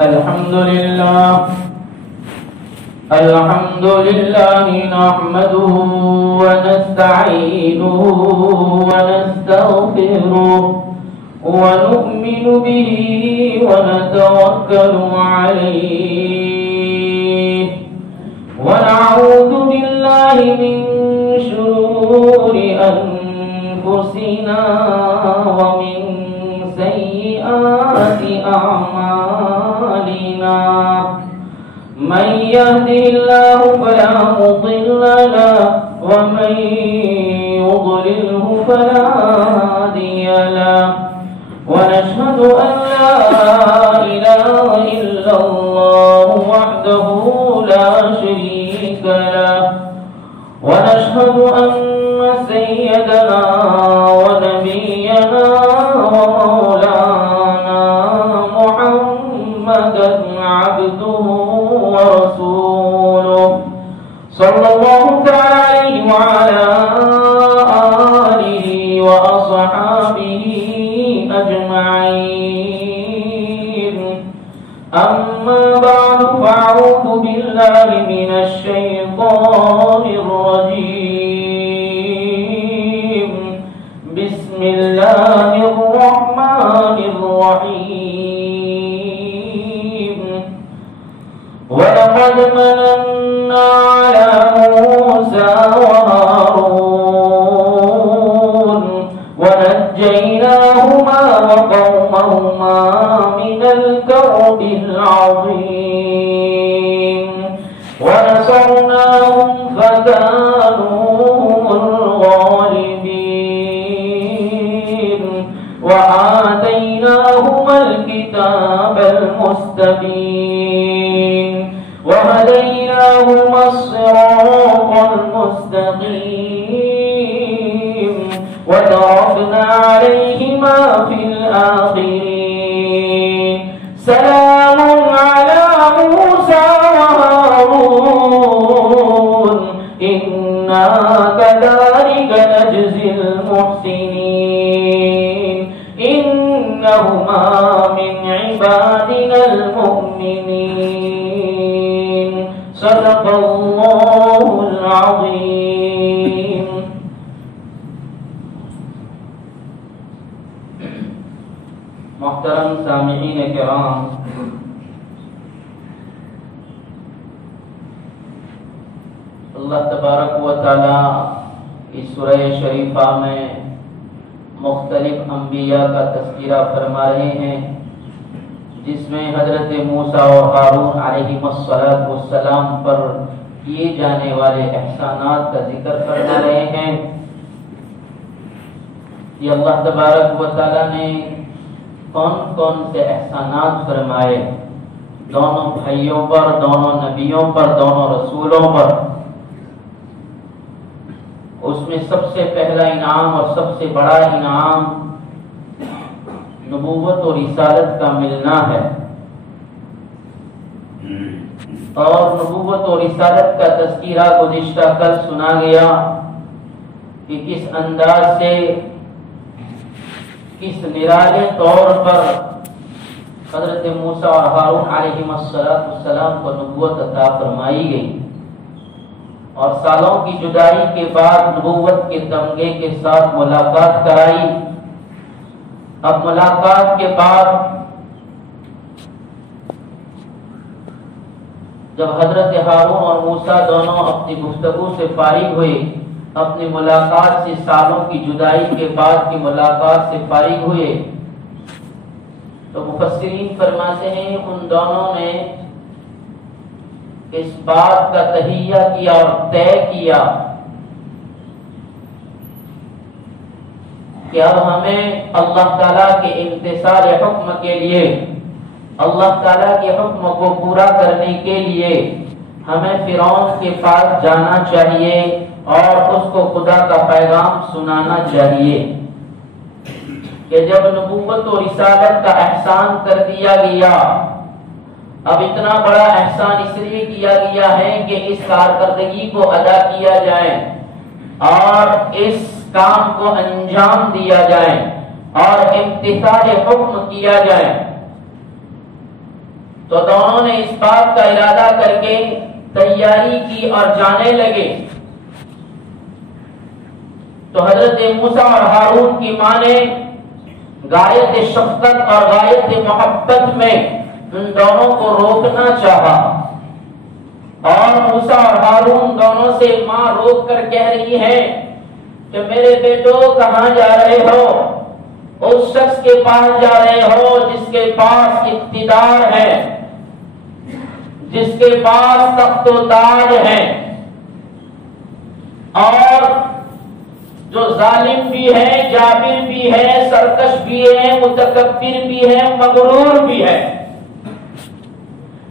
الحمد لله نحمده ونستعينه ونستغفره ونؤمن به ونتوكل عليه ونعوذ بالله من شرور أنفسنا ومن سيئات أعمالنا من يهده الله فلا مضل له ومن يضلله فلا هادي له ونشهد أن لا إله إلا الله وحده لا شريك له ونشهد أن سيدنا ونبينا ومولانا محمدا عبده ورسوله صلى الله تعالى عليه وعلى آله وأصحابه أجمعين أما بعد فأعوذ بالله من الشيطان الرجيم بسم الله الرحمن الرحيم ولقد مننا على موسى وهارون ونجيناهما وقومهما من الكرب العظيم ونصرناهم فكانوا هم الغالبين وآتيناهما الكتاب المستبين وهديناهما الصراط المستقيم وتركنا عليهما في الآخرين سلام على موسى وهارون إنا كذلك نجزي المحسنين إنهما من عبادنا المؤمنين صدق الله العظيم. محترم سامعین کرام، اللہ تبارک و تعالی اس سورہ شریفہ میں مختلف انبیاء کا تذکرہ فرما رہے ہیں، جس میں حضرت موسیٰ اور ہارون علیہم السلام پر کیے جانے والے احسانات کا ذکر فرما رہے ہیں۔ یہ اللہ تبارک و تعالی نے کون کون سے احسانات فرمائے دونوں بھائیوں پر، دونوں نبیوں پر، دونوں رسولوں پر۔ اس میں سب سے پہلا انعام اور سب سے بڑا انعام نبوت و رسالت کا ملنا ہے، اور نبوت و رسالت کا تذکرہ گزشتہ کل سنا گیا کہ کس انداز سے، کس نرالے طور پر حضرت موسیٰ اور ہارون علیہم السلام کو نبوت عطا فرمائی گئی، اور سالوں کی جدائی کے بعد نبوت کے تمغے کے ساتھ ملاقات کرائی۔ اب ملاقات کے بعد جب حضرت ہارون اور موسیٰ دونوں اپنی گفتگو سے فارغ ہوئے، اپنی ملاقات سے، سالوں کی جدائی کے بعد کی ملاقات سے فارغ ہوئے، تو مفسرین فرماتے ہیں ان دونوں نے اس بات کا تہیہ کیا اور طے کیا کہ اب ہمیں اللہ تعالیٰ کے امتثال حکم کے لیے، اللہ تعالیٰ کے حکم کو پورا کرنے کے لیے ہمیں فرعون کے پاس جانا چاہیے اور اس کو خدا کا پیغام سنانا چاہیے کہ جب نبوت و رسالت کا احسان کر دیا گیا، اب اتنا بڑا احسان اس لیے کیا گیا ہے کہ اس کارکردگی کو ادا کیا جائے اور اس کام کو انجام دیا جائے اور امتثال حکم کیا جائے، تو دونوں نے اس بات کا ارادہ کر کے تیاری کی اور جانے لگے۔ تو حضرت موسیٰ اور ہارون کی ماں نے غایت شفقت اور غایت محبت میں ان دونوں کو روکنا چاہا، اور موسیٰ اور ہارون دونوں سے ماں روک کر کہہ رہی ہے کہ میرے بیٹو کہاں جا رہے ہو؟ اس شخص کے پاس جا رہے ہو جس کے پاس اقتدار ہے، جس کے پاس تخت و تاج ہے، اور جو ظالم بھی ہے، جابر بھی ہے، سرکش بھی ہے، متکبر بھی ہے، مغرور بھی ہے۔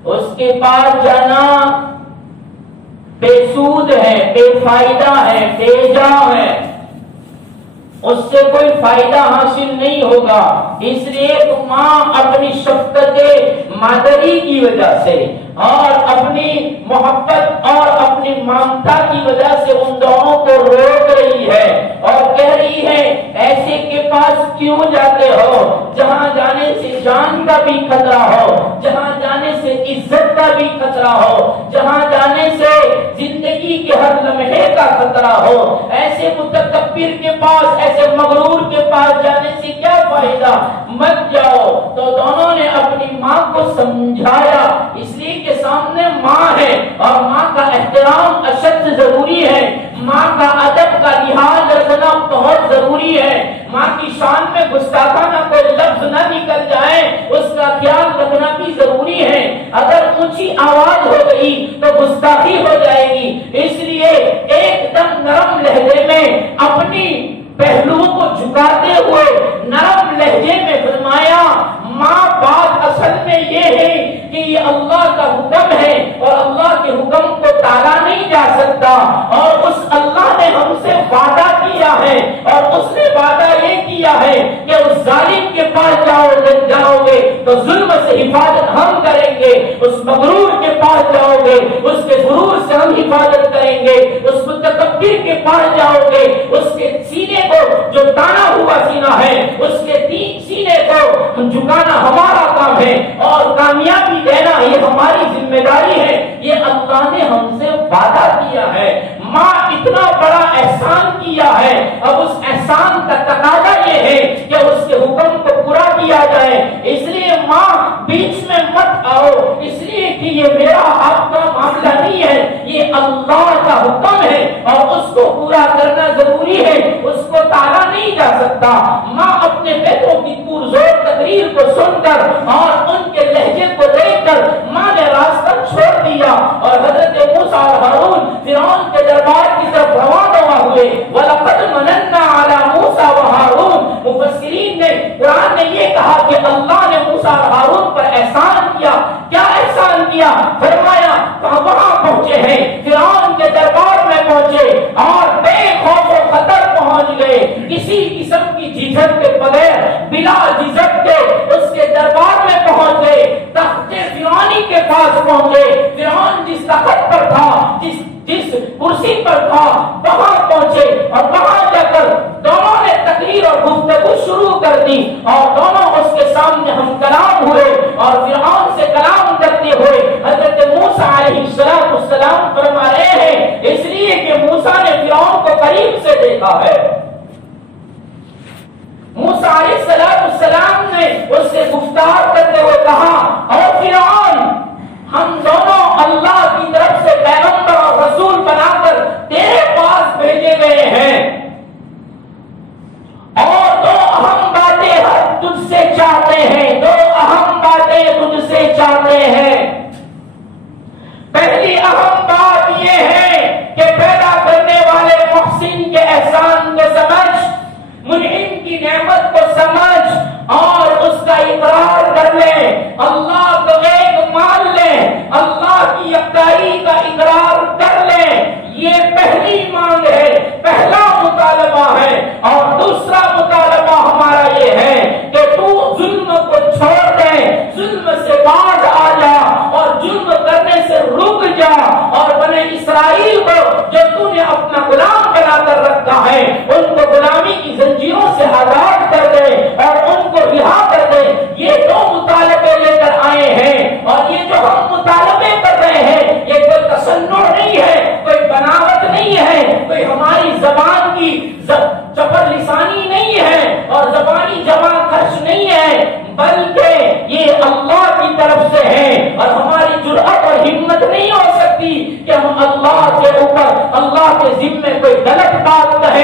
اس کے پاس جانا بے سود ہے، بے فائدہ ہے، بے جا ہے، اس سے کوئی فائدہ حاصل نہیں ہوگا۔ اس لیے ماں اپنی شفقت مادری کی وجہ سے اور اپنی محبت اور اپنی ممتا کی وجہ سے ان دونوں کو روک رہی ہے اور کہہ رہی ہے ایسے کے پاس کیوں جاتے ہو جہاں جانے سے جان کا بھی خطرہ ہو، جہاں جانے سے عزت کا بھی خطرہ ہو، جہاں جانے سے زندگی کے ہر لمحے کا خطرہ ہو۔ ایسے متکبر کے پاس، ایسے مغرور کے پاس جانے سے کیا فائدہ، مت جاؤ۔ تو دونوں نے اپنی ماں کو سمجھایا، اس لیے کہ سامنے ماں ہے اور ماں کا احترام اشد ضروری ہے، ماں کا ادب کا لحاظ رکھنا بہت ضروری ہے، ماں کی شان میں گستاخانہ کوئی لفظ نہ نکل جائے اس کا خیال رکھنا بھی ضروری ہے۔ اگر اونچی آواز ہو گئی تو گستاخی ہو جائے گی، اس لیے ایک دم نرم لہجے میں اپنی پہلوؤں کو جھکاتے ہوئے نرم لہجے میں فرمایا ماں بات اصل میں یہ ہے کہ یہ اللہ کا حکم ہے اور اللہ کے حکم کو ٹالا نہیں جا سکتا، اور اس اللہ نے ہم سے وعدہ کیا ہے اور اس نے وعدہ یہ کیا ہے کہ اس ظالم کے پاس جاؤ گے تو ظلم سے حفاظت ہم کریں گے، اس مغرور کے پاس جاؤ گے اس کے غرور سے ہم حفاظت کریں گے، اس متکبر کے پاس جاؤ گے اس کے سینے کو جو تانا ہوا سینہ ہے اس کے سینے کو جھکانا ہمارا کام ہے اور کامیابی دینا یہ ہماری ذمہ داری ہے، یہ اللہ نے ہم سے وعدہ کیا ہے۔ ماں اتنا بڑا احسان کیا ہے، اب اس احسان کا تقاضا یہ ہے کہ اس کے حکم کو پورا کیا جائے، اس لیے ماں بیچ میں مت آؤ، اس لیے کہ یہ میرا آپ کا معاملہ نہیں ہے، یہ اللہ کا حکم ہے اور اس کو پورا کرنا ضروری ہے، اس کو ٹالا نہیں جا سکتا۔ ماں اپنے بیٹوں کی پرزور تقریر کو سن کر اور ان کے لہجے کو دیکھ کر ماں نے راستہ چھوڑ دیا اور حضرت موسیٰ اور ہارون فرعون کے دربار کی طرف روانہ ہوئے۔ وَلَقَدْ مَنَنَّا عَلَى مُوسَىٰ وَهَارُونَ، مفسرین نے قرآن نے یہ کہا کہ اللہ نے موسیٰ اور ہارون پر احسان کیا۔ کیا احسان کیا؟ فرمایا وہاں پہنچے ہیں، فرعون کے دربار میں پہنچے اور بے خوف و خطر پہنچ گئے، کسی قسم کی جھجک کے بغیر بلا جھجک کے اس کے دربار میں پہنچ گئے، تخت فرعونی کے پاس پہنچے، فرعون جس تخت پر تھا، جس کرسی پر تھا وہاں پہنچے اور وہاں جا کر دونوں نے تقریر اور گفتگو شروع کر دی اور دونوں اس کے سامنے ہم کلام ہوئے اور فرعون سے کلام کرتے ہوئے حضرت موسیٰ علیہ السلام فرما رہے ہیں اس لیے کہ موسیٰ نے فرعون کو قریب سے دیکھا ہے۔ موسیٰ علیہ السلام نے اس سے گفتار کرتے ہوئے کہا اور فرعون ہم دونوں اللہ کی طرف سے پیغمبر اور رسول بنا کر تیرے پاس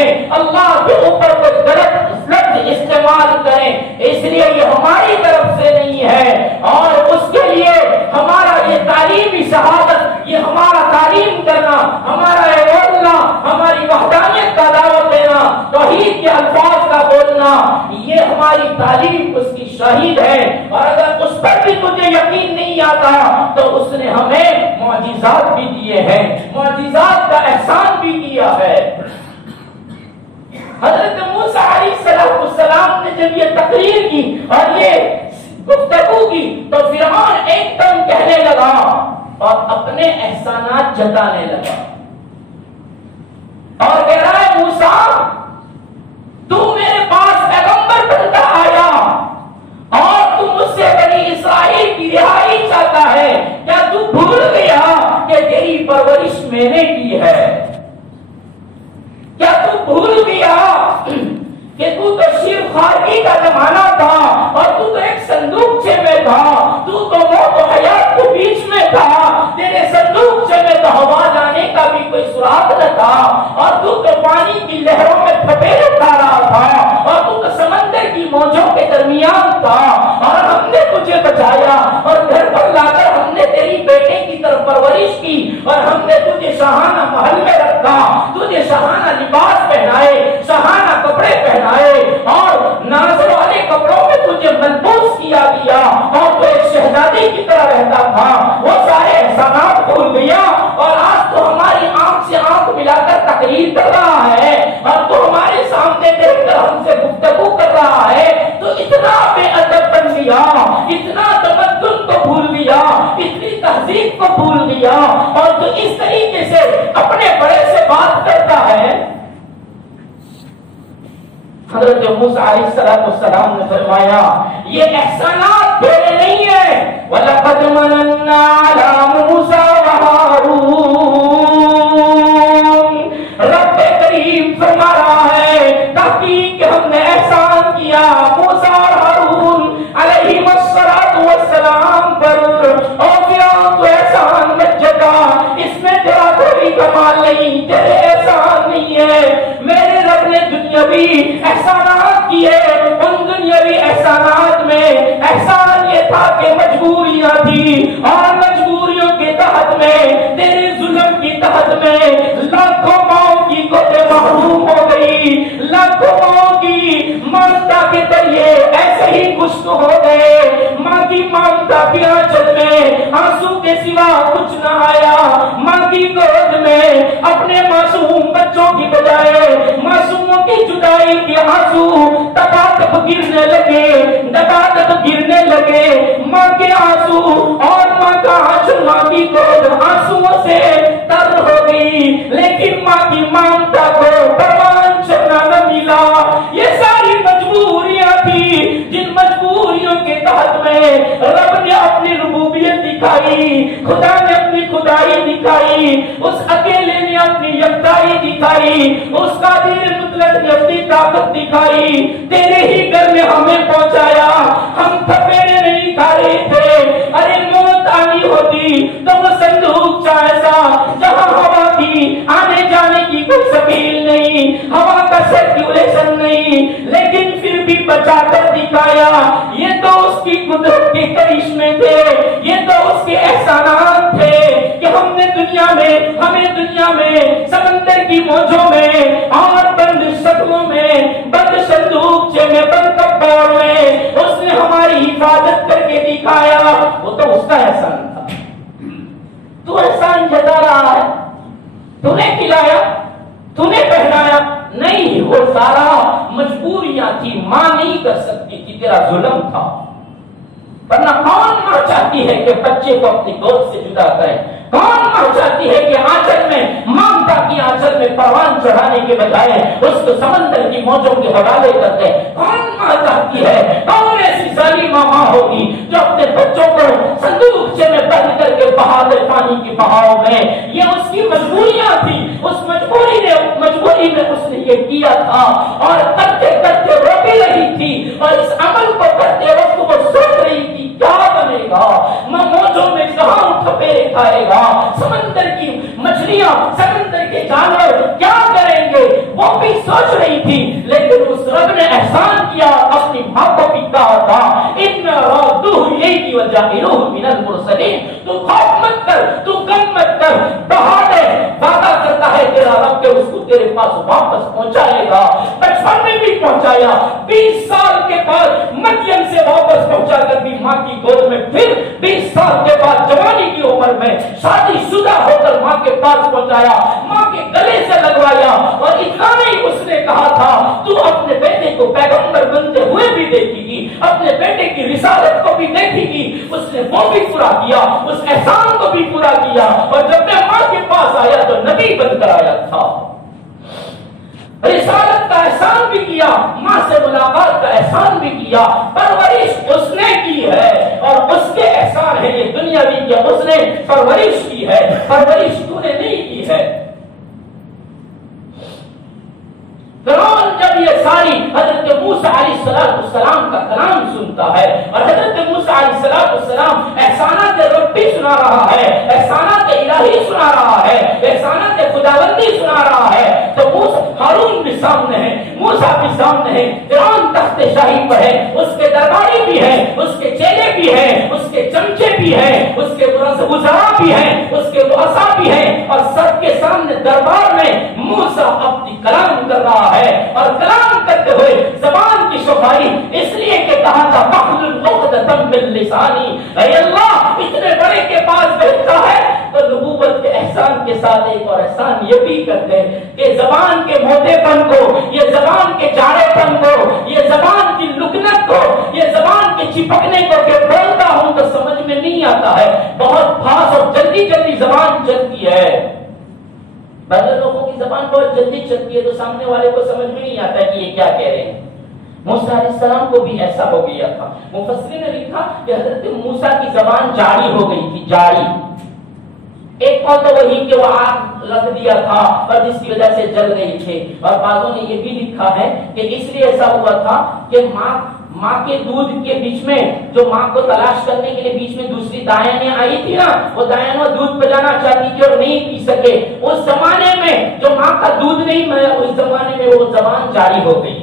ہیں اللہ کے اوپر کوئی غلط لفظ استعمال کریں، اس لیے یہ ہماری طرف سے نہیں ہے، اور اس کے لیے ہمارا یہ تعلیمی شہادت، یہ ہمارا تعلیم کرنا، ہمارا یہ بولنا، ہماری وحدانیت کا دعوت دینا، توحید کے الفاظ کا بولنا، یہ ہماری تعلیم اس کی شاہد ہے۔ اور اگر اس پر بھی تجھے یقین نہیں آتا تو اس نے ہمیں معجزات بھی دیے ہیں، معجزات کا احسان بھی کیا ہے۔ حضرت موسیٰ علیہ السلام نے جب یہ تقریر کی اور یہ گفتگو کی تو فرعون ایک دم کہنے لگا اور اپنے احسانات جتانے لگا اور کہہ رہا ہے موسیٰ تو میرے پاس پیغمبر بنتا آیا اور تم مجھ سے بنی اسرائیل کی رہائی چاہتا ہے، کیا تو بھول گیا کہ تیری پرورش میں نے کی ہے؟ کیا تو بھول گیا کہ تو شیر خارگی کا زمانہ تھا اور تو ایک صندوقچے میں تھا، تو موت و حیات کے بیچ میں تھا، تیرے صندوقچے میں تو ہوا جانے کا بھی کوئی سراغ نہ تھا، اور تو پانی کی لہروں میں پھپیرے کھا رہا تھا، اور تو سمندر کی موجوں کے درمیان تھا، اور ہم نے تجھے بچایا اور گھر پر لا کر ہم نے تیری بیٹے کی طرف پرورش کی اور ہم نے تجھے شاہانہ محل میں رکھا، تجھے شاہانہ لباس پہنائے، شاہانہ کپڑے پہنائے اور ناز والے کپڑوں میں تجھے ملبوس کیا گیا اور تو ایک شہزادی کی طرح رہتا تھا۔ وہ سارے احسانات بھول گیا اور آج تو ہماری آنکھ سے آنکھ ملا کر تقریر کر رہا ہے اور تو ہمارے سامنے دیکھ کر ہم سے گفتگو کر رہا ہے، تو اتنا بے ادب بن گیا، اتنا تمدن کو بھول گیا، اتنی تہذیب کو بھول گیا، اور تو اس طریقے سے اپنے بڑے سے بات کرتا ہے۔ حضرت موسیٰ علیہ السلام نے فرمایا یہ احسانات تیرے نہیں ہیں، وَلَقَدْ مَنَنَّا عَلَى مُوسَىٰ وَهَارُونَ، رب کریم فرما رہا ہے تحقیق کہ ہم نے احسان کیا موسیٰ اور ہارون علیہ السلام پر، اور فرعون تو احسان مت جتا، اس میں تیرا کوئی کمال نہیں، تیرے احسان نہیں ہے، میرے رب نے دنیاوی احسانات کیے، ان دنیاوی احسانات میں احسان یہ تھا کہ مجبوریاں تھی اور مجبوریوں کے تحت میں تیرے ظلم کی تحت میں لاکھوں ماؤں کی گوتے محروم ہو گئی، لاکھوں ماؤں کی ممتا کے ذریعے ایسے ہی خشک ہو گئے، ماں کی ممتا کی آنچل میں آنسو کے سوا کچھ نہ آیا، ماں کی گود میں اپنے معصوم بچوں کی بجائے معصوموں کی جدائی کے آنسو تباتب گرنے لگے، دباتب گرنے لگے، ماں کے آنسو اور ماں کا آنچل، ماں کی گود آنسوؤں سے تر ہو گئی، لیکن ماں کی ممتا کو پروان چڑھنا نہ ملا۔ یہ ساری مجبوریاں تھی جن مجبوریوں کے تحت میں رب نے اپنی ربوبیت دکھائی، خدا نے اپنی خدائی دکھائی، اس اکیلے نے اپنی یکتائی دکھائی، اس قادر مطلق نے اپنی طاقت دکھائی، تیرے ہی گھر میں ہمیں پہنچایا، ہم تھپیڑے نہیں کھا رہے تھے، ارے موت آنی ہوتی تو وہ صندوق ایسا جہاں ہوا کی آنے جانے کی کوئی سبیل نہیں، ہوا کا سرکولیشن نہیں، لیکن پھر بھی بچا کر دکھایا، یہ تو اس کی قدرت کے کرشمے تھے، یہ تو اس کے احسانات تھے کہ ہمیں دنیا میں سمندر کی موجوں میں اور بند شکلوں میں، بند صندوقچے میں، بند کپڑوں میں اس نے ہماری حفاظت کر کے دکھایا، وہ تو اس کا احسان تھا۔ تو احسان جتا رہا ہے، تو نے کھلایا، تو نے پہنایا، نہیں، وہ سارا مجبوریاں تھی، ماں نہیں کر سکتی تھی، تیرا ظلم تھا، ورنہ کون ماں چاہتی ہے کہ بچے کو اپنی گود سے جدا کرے؟ کون ماں چاہتی ہے کہ آنچل میں ممتا کی آنچل میں پروان چڑھانے کے بجائے اس کو سمندر کی موجوں کے حوالے کر دے؟ کون ماں چاہتی ہے؟ کون ایسی ظالمہ ماں ہوگی جو اپنے بچوں کو صندوقچے میں بند کر کے بہا دے پانی کی بہاؤ میں؟ یہ اس کی مجبوریاں تھی، اس مجبوری میں اس نے یہ کیا تھا، اور کرتے کرتے رو بھی رہی تھی، اور اس عمل کو کرتے وقت وہ سوچ رہی تھی کیا بنے گا، موجوں میں کہاں تھپیرے کھائے گا، سمندر کی مچھلیاں، سمندر کے جانور کیا کریں گے، وہ بھی سوچ رہی تھی، لیکن اس رب نے احسان کیا، اپنی ماں کو بھی کہا تھا ان رادوہ الیک وجاعلوہ من المرسلین، تو خوف مت کر، تو غم مت کر، بہانے وعدہ کرتا ہے تیرا رب کہ اس کو تیرے پاس واپس پہنچائے گا۔ بچپن میں بھی پہنچایا، 20 سال کے بعد مدین سے واپس پہنچا کر بھی ماں کی گود میں، پھر 20 سال کے بعد جوانی کی عمر میں شادی شدہ ہو کر ماں کے پاس پہنچایا، ماں کے گلے سے لگوایا، اور اتنا نہیں اس نے کہا تھا تو اپنے بیٹے کو پیغمبر بنتے ہوئے بھی دیکھے گی، اپنے بیٹے کی رسالت کو بھی دیکھے گی، اس نے وہ بھی پورا کیا، اس احسان کو بھی پورا کیا، اور جب میں ماں کے پاس آیا تو نبی بن کر آیا تھا، رسالت کا احسان بھی کیا، ماں سے ملاقات کا احسان بھی کیا، پرورش اس نے کی ہے اور اس کے احسان ہے یہ دنیاوی کیا، اس نے پرورش کی ہے، پرورش تو نے نہیں کی ہے۔ فرعون جب یہ ساری حضرت موسیٰ علیہ السلام کا کلام سنتا ہے، اور حضرت موسیٰ علیہ السلام احسانات ربی سنا رہا ہے، احسانات الہی سنا رہا ہے، احسانات خداوندی سنا رہا ہے، تو ہارون بھی سامنے ہے، موسیٰ بھی سامنے ہے، فرعون تخت شاہی پر ہے، اس کے درباری بھی ہیں، اس کے چیلے بھی ہیں، اس کے چمچے بھی ہیں، اس کے وزراء بھی ہیں، اس کے رؤساء بھی ہیں، اور سب کے سامنے دربار میں موسیٰ اپنی کلام کر رہا ہے، اور کلام کرتے ہوئے زبان کی صفائی اس لیے کہ کہا تھا واحلل عقدۃ من لسانی، اے اللہ اتنے بڑے کے پاس بیٹھتا ہے تو نبوت کے احسان کے ساتھ ایک اور احسان یہ بھی کرتے ہیں کہ زبان کے موٹے پن کو، یہ زبان کے چاڑے پن کو، یہ زبان کی لکنت کو، یہ زبان کے چپکنے کو کہ بولتا ہوں تو سمجھ میں نہیں آتا ہے، بہت فاسٹ اور جلدی جلدی زبان چلتی ہے، بعض لوگوں کی زبان بہت جلدی چلتی ہے تو سامنے والے کو سمجھ میں نہیں آتا کہ یہ کیا کہہ رہے ہیں۔ موسیٰ علیہ السلام کو بھی ایسا ہو گیا تھا، مفسرین نے لکھا کہ حضرت موسیٰ کی زبان جاری ہو گئی تھی، جاری، ایک اور تو وہی کہ وہ آگ رکھ دیا تھا اور جس کی وجہ سے جل رہی تھے، اور بعضوں نے یہ بھی لکھا ہے کہ اس لیے ایسا ہوا تھا کہ ماں کے دودھ کے بیچ میں جو ماں کو تلاش کرنے کے لیے بیچ میں دوسری دائیں آئی تھی نا، وہ دائیں دودھ پلانا چاہتی تھی اور نہیں پی سکے، اس زمانے میں جو ماں کا دودھ نہیں ملا اس زمانے میں وہ زبان جاری ہو گئی،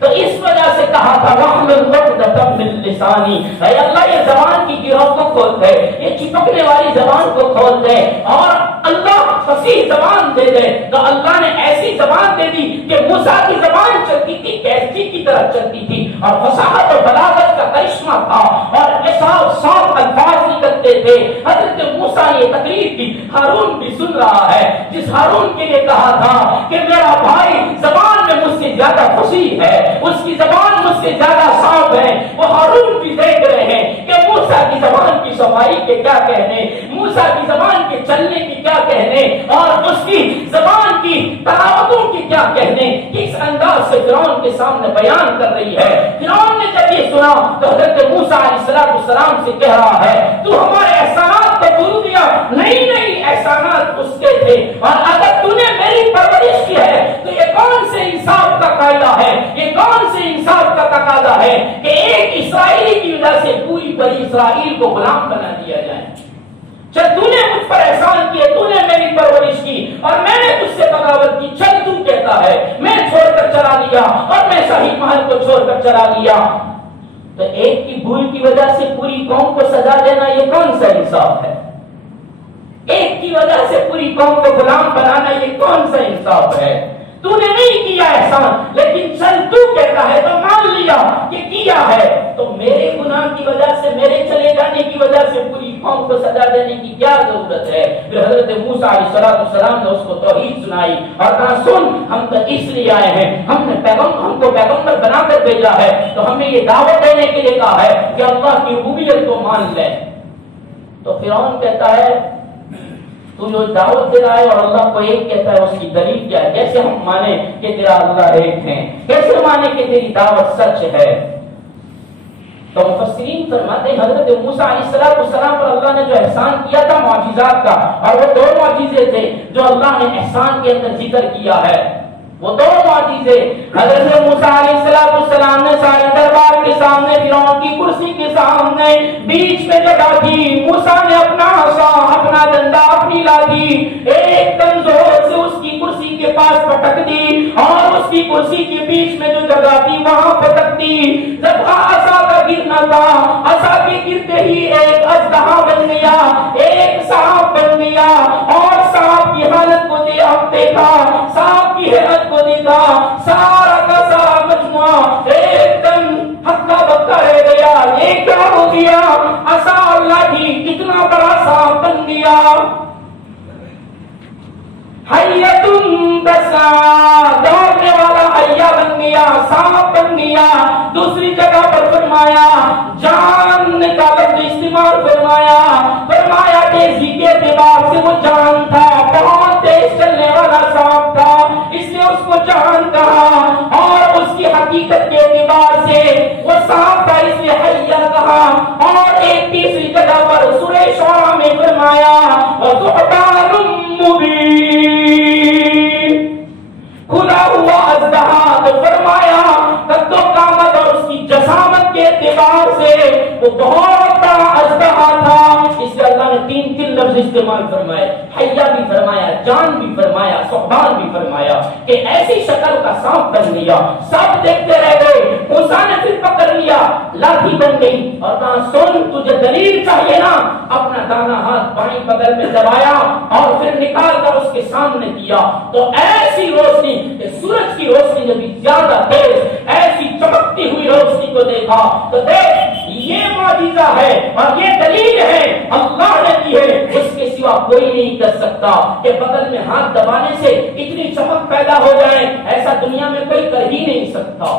تو اس وجہ سے کہا تھا واحلل عقدۃ من لسانی، اے اللہ یہ زبان کی گرہ کو کھول دے، یہ چپکنے والی زبان کو کھول دے، اور اللہ فصیح زبان دے دے، تو اللہ نے ایسی زبان دے دی کہ موسیٰ کی زبان چلتی تھی کیسٹی کی طرح چلتی تھی، اور فصاحت اور بلاغت کا کرشمہ تھا، اور صاف الفاظ نکلتے تھے۔ حضرت موسیٰ نے یہ تقریر کی، ہارون بھی سن رہا ہے، جس ہارون کے لیے کہا تھا کہ میرا بھائی زبان میں مجھ سے زیادہ فصیح ہے، اس کی زبان مجھ سے زیادہ صاف ہے، وہ ہارون بھی دیکھ رہے ہیں کہ موسیٰ کی زبان کی صفائی کے کیا کہنے، موسیٰ کی زبان کے چلنے کی کیا کہنے، اور اس کی زبان کی تلاوتوں کی کیا کہنے، کس انداز سے فرعون کے سامنے بیان کر رہی ہے۔ فرعون نے جب یہ سنا تو حضرت موسیٰ علیہ السلام سے کہہ رہا ہے تو ہمارے احسانات کو بھول دیا، نہیں احسانات اس کے تھے، اور اگر تو نے میری پرورش کی ہے تو یہ کون سے انصاف کا قاعدہ ہے، یہ کون سے انصاف کا تقاضا ہے کہ ایک اسرائیلی کی وجہ سے پوری بنی اسرائیل کو غلام بنا دیا جائے۔ چل تو نے مجھ پر احسان کیے، تو نے میری پرورش کی اور میں نے تجھ سے بغاوت کی، چل تو کہتا ہے میں چھوڑ کر چلا لیا اور میں صحیح محل کو چھوڑ کر چلا لیا، تو ایک کی بھول کی وجہ سے پوری قوم کو سزا دینا یہ کون سا انصاف ہے؟ ایک کی وجہ سے پوری قوم کو غلام بنانا یہ کون سا انصاف ہے؟ تو نے نہیں کیا احسان، لیکن چل تو کہتا ہے تو مان لیا کہ کیا ہے، تو میرے گناہ کی وجہ سے، میرے چلے جانے کی وجہ سے پوری قوم کو سزا دینے کی کیا ضرورت ہے؟ پھر حضرت موسیٰ علیہ السلام نے اس کو توحید سنائی اور کہا سن ہم تو اس لیے آئے ہیں، ہم کو پیغمبر بنا کر بھیجا ہے، تو ہمیں یہ دعوت دینے کے لیے کہا ہے کہ اللہ کی ربوبیت کو مان لے۔ تو فرعون کہتا ہے تو جو دعوت دے رہا ہے اور اللہ کو ایک کہتا ہے اس کی دلیل کیا ہے؟ کیسے ہم مانے کہ تیرا اللہ ایک ہے؟ کیسے مانے کہ تیری دعوت سچ ہے؟ تو مفسرین فرماتے ہیں حضرت موسیٰ علیہ السلام پر اللہ نے جو احسان کیا تھا معجزات کا، اور وہ دو معجزے تھے جو اللہ نے احسان کے اندر ذکر کیا ہے، وہ دو معجزے حضرت موسیٰ علیہ السلام نے سارے دربار کے سامنے، فرعون کی کرسی کے سامنے بیچ میں جگہ تھی، موسیٰ نے اپنا عصا، اپنا ڈنڈا، اپنی لاٹھی ایک دم زور سے اس کی کرسی کے بیچ میں جو جگہ تھی وہاں پٹک دی، جب عصا کا گرنا تھا، عصا کے گرتے ہی ایک اژدہا بن گیا، ایک سانپ بن گیا، اور سانپ کی حالت کو دیکھا، سانپ کی حالت کو دیکھا، سارا کا سارا مجموعہ ایک دم ہکا بکا رہ گیا، یہ کیا ہو گیا؟ عصا اللہ کی کتنا بڑا سانپ بن گیا، حیتن تسعی، دوڑنے والا حیا بن گیا، سانپ بن گیا۔ دوسری جگہ پر فرمایا جان کا لفظ استعمال فرمایا، فرمایا تیزی کے اعتبار سے وہ جان تھا، بہت تیز چلنے والا سانپ تھا، اس نے اس کو جان کہا، اور اس کی حقیقت کے اعتبار سے وہ سانپ تھا، اس لیے حیا کہا۔ اور ایک تیسری جگہ پر سورہ شعراء میں فرمایا وَثُعْبَانٌ مُبِينٌ، کھلا ہوا اژدہا، تو فرمایا قد و قامت اور اس کی جسامت کے اعتبار سے وہ بہت بڑا اژدہا تھا، اس لیے اللہ نے تین لفظ استعمال فرمائے، حیا بھی فرمایا، جان بھی فرمایا، ثعبان بھی فرمایا، کہ ایسی شکل کا سانپ بن گیا۔ سب دیکھتے رہ گئے، موسیٰ نے پھر پکڑ لیا، لاٹھی بن گئی، اور کہا سن تجھے دلیل چاہیے نا، اپنا دانا ہاتھ بائیں بغل میں دبایا اور پھر نکال کر اس کے سامنے کیا، تو ایسی روشنی کہ سورج کی روشنی جو بھی زیادہ تیز، ایسی چمکتی ہوئی روشنی کو دیکھا، تو دیکھ یہ معجزہ ہے اور یہ دلیل ہے اللہ نے کی ہے، اس کے سوا کوئی نہیں کر سکتا کہ بغل میں ہاتھ دبانے سے اتنی چمک پیدا ہو جائے، ایسا دنیا میں کوئی کر ہی نہیں سکتا۔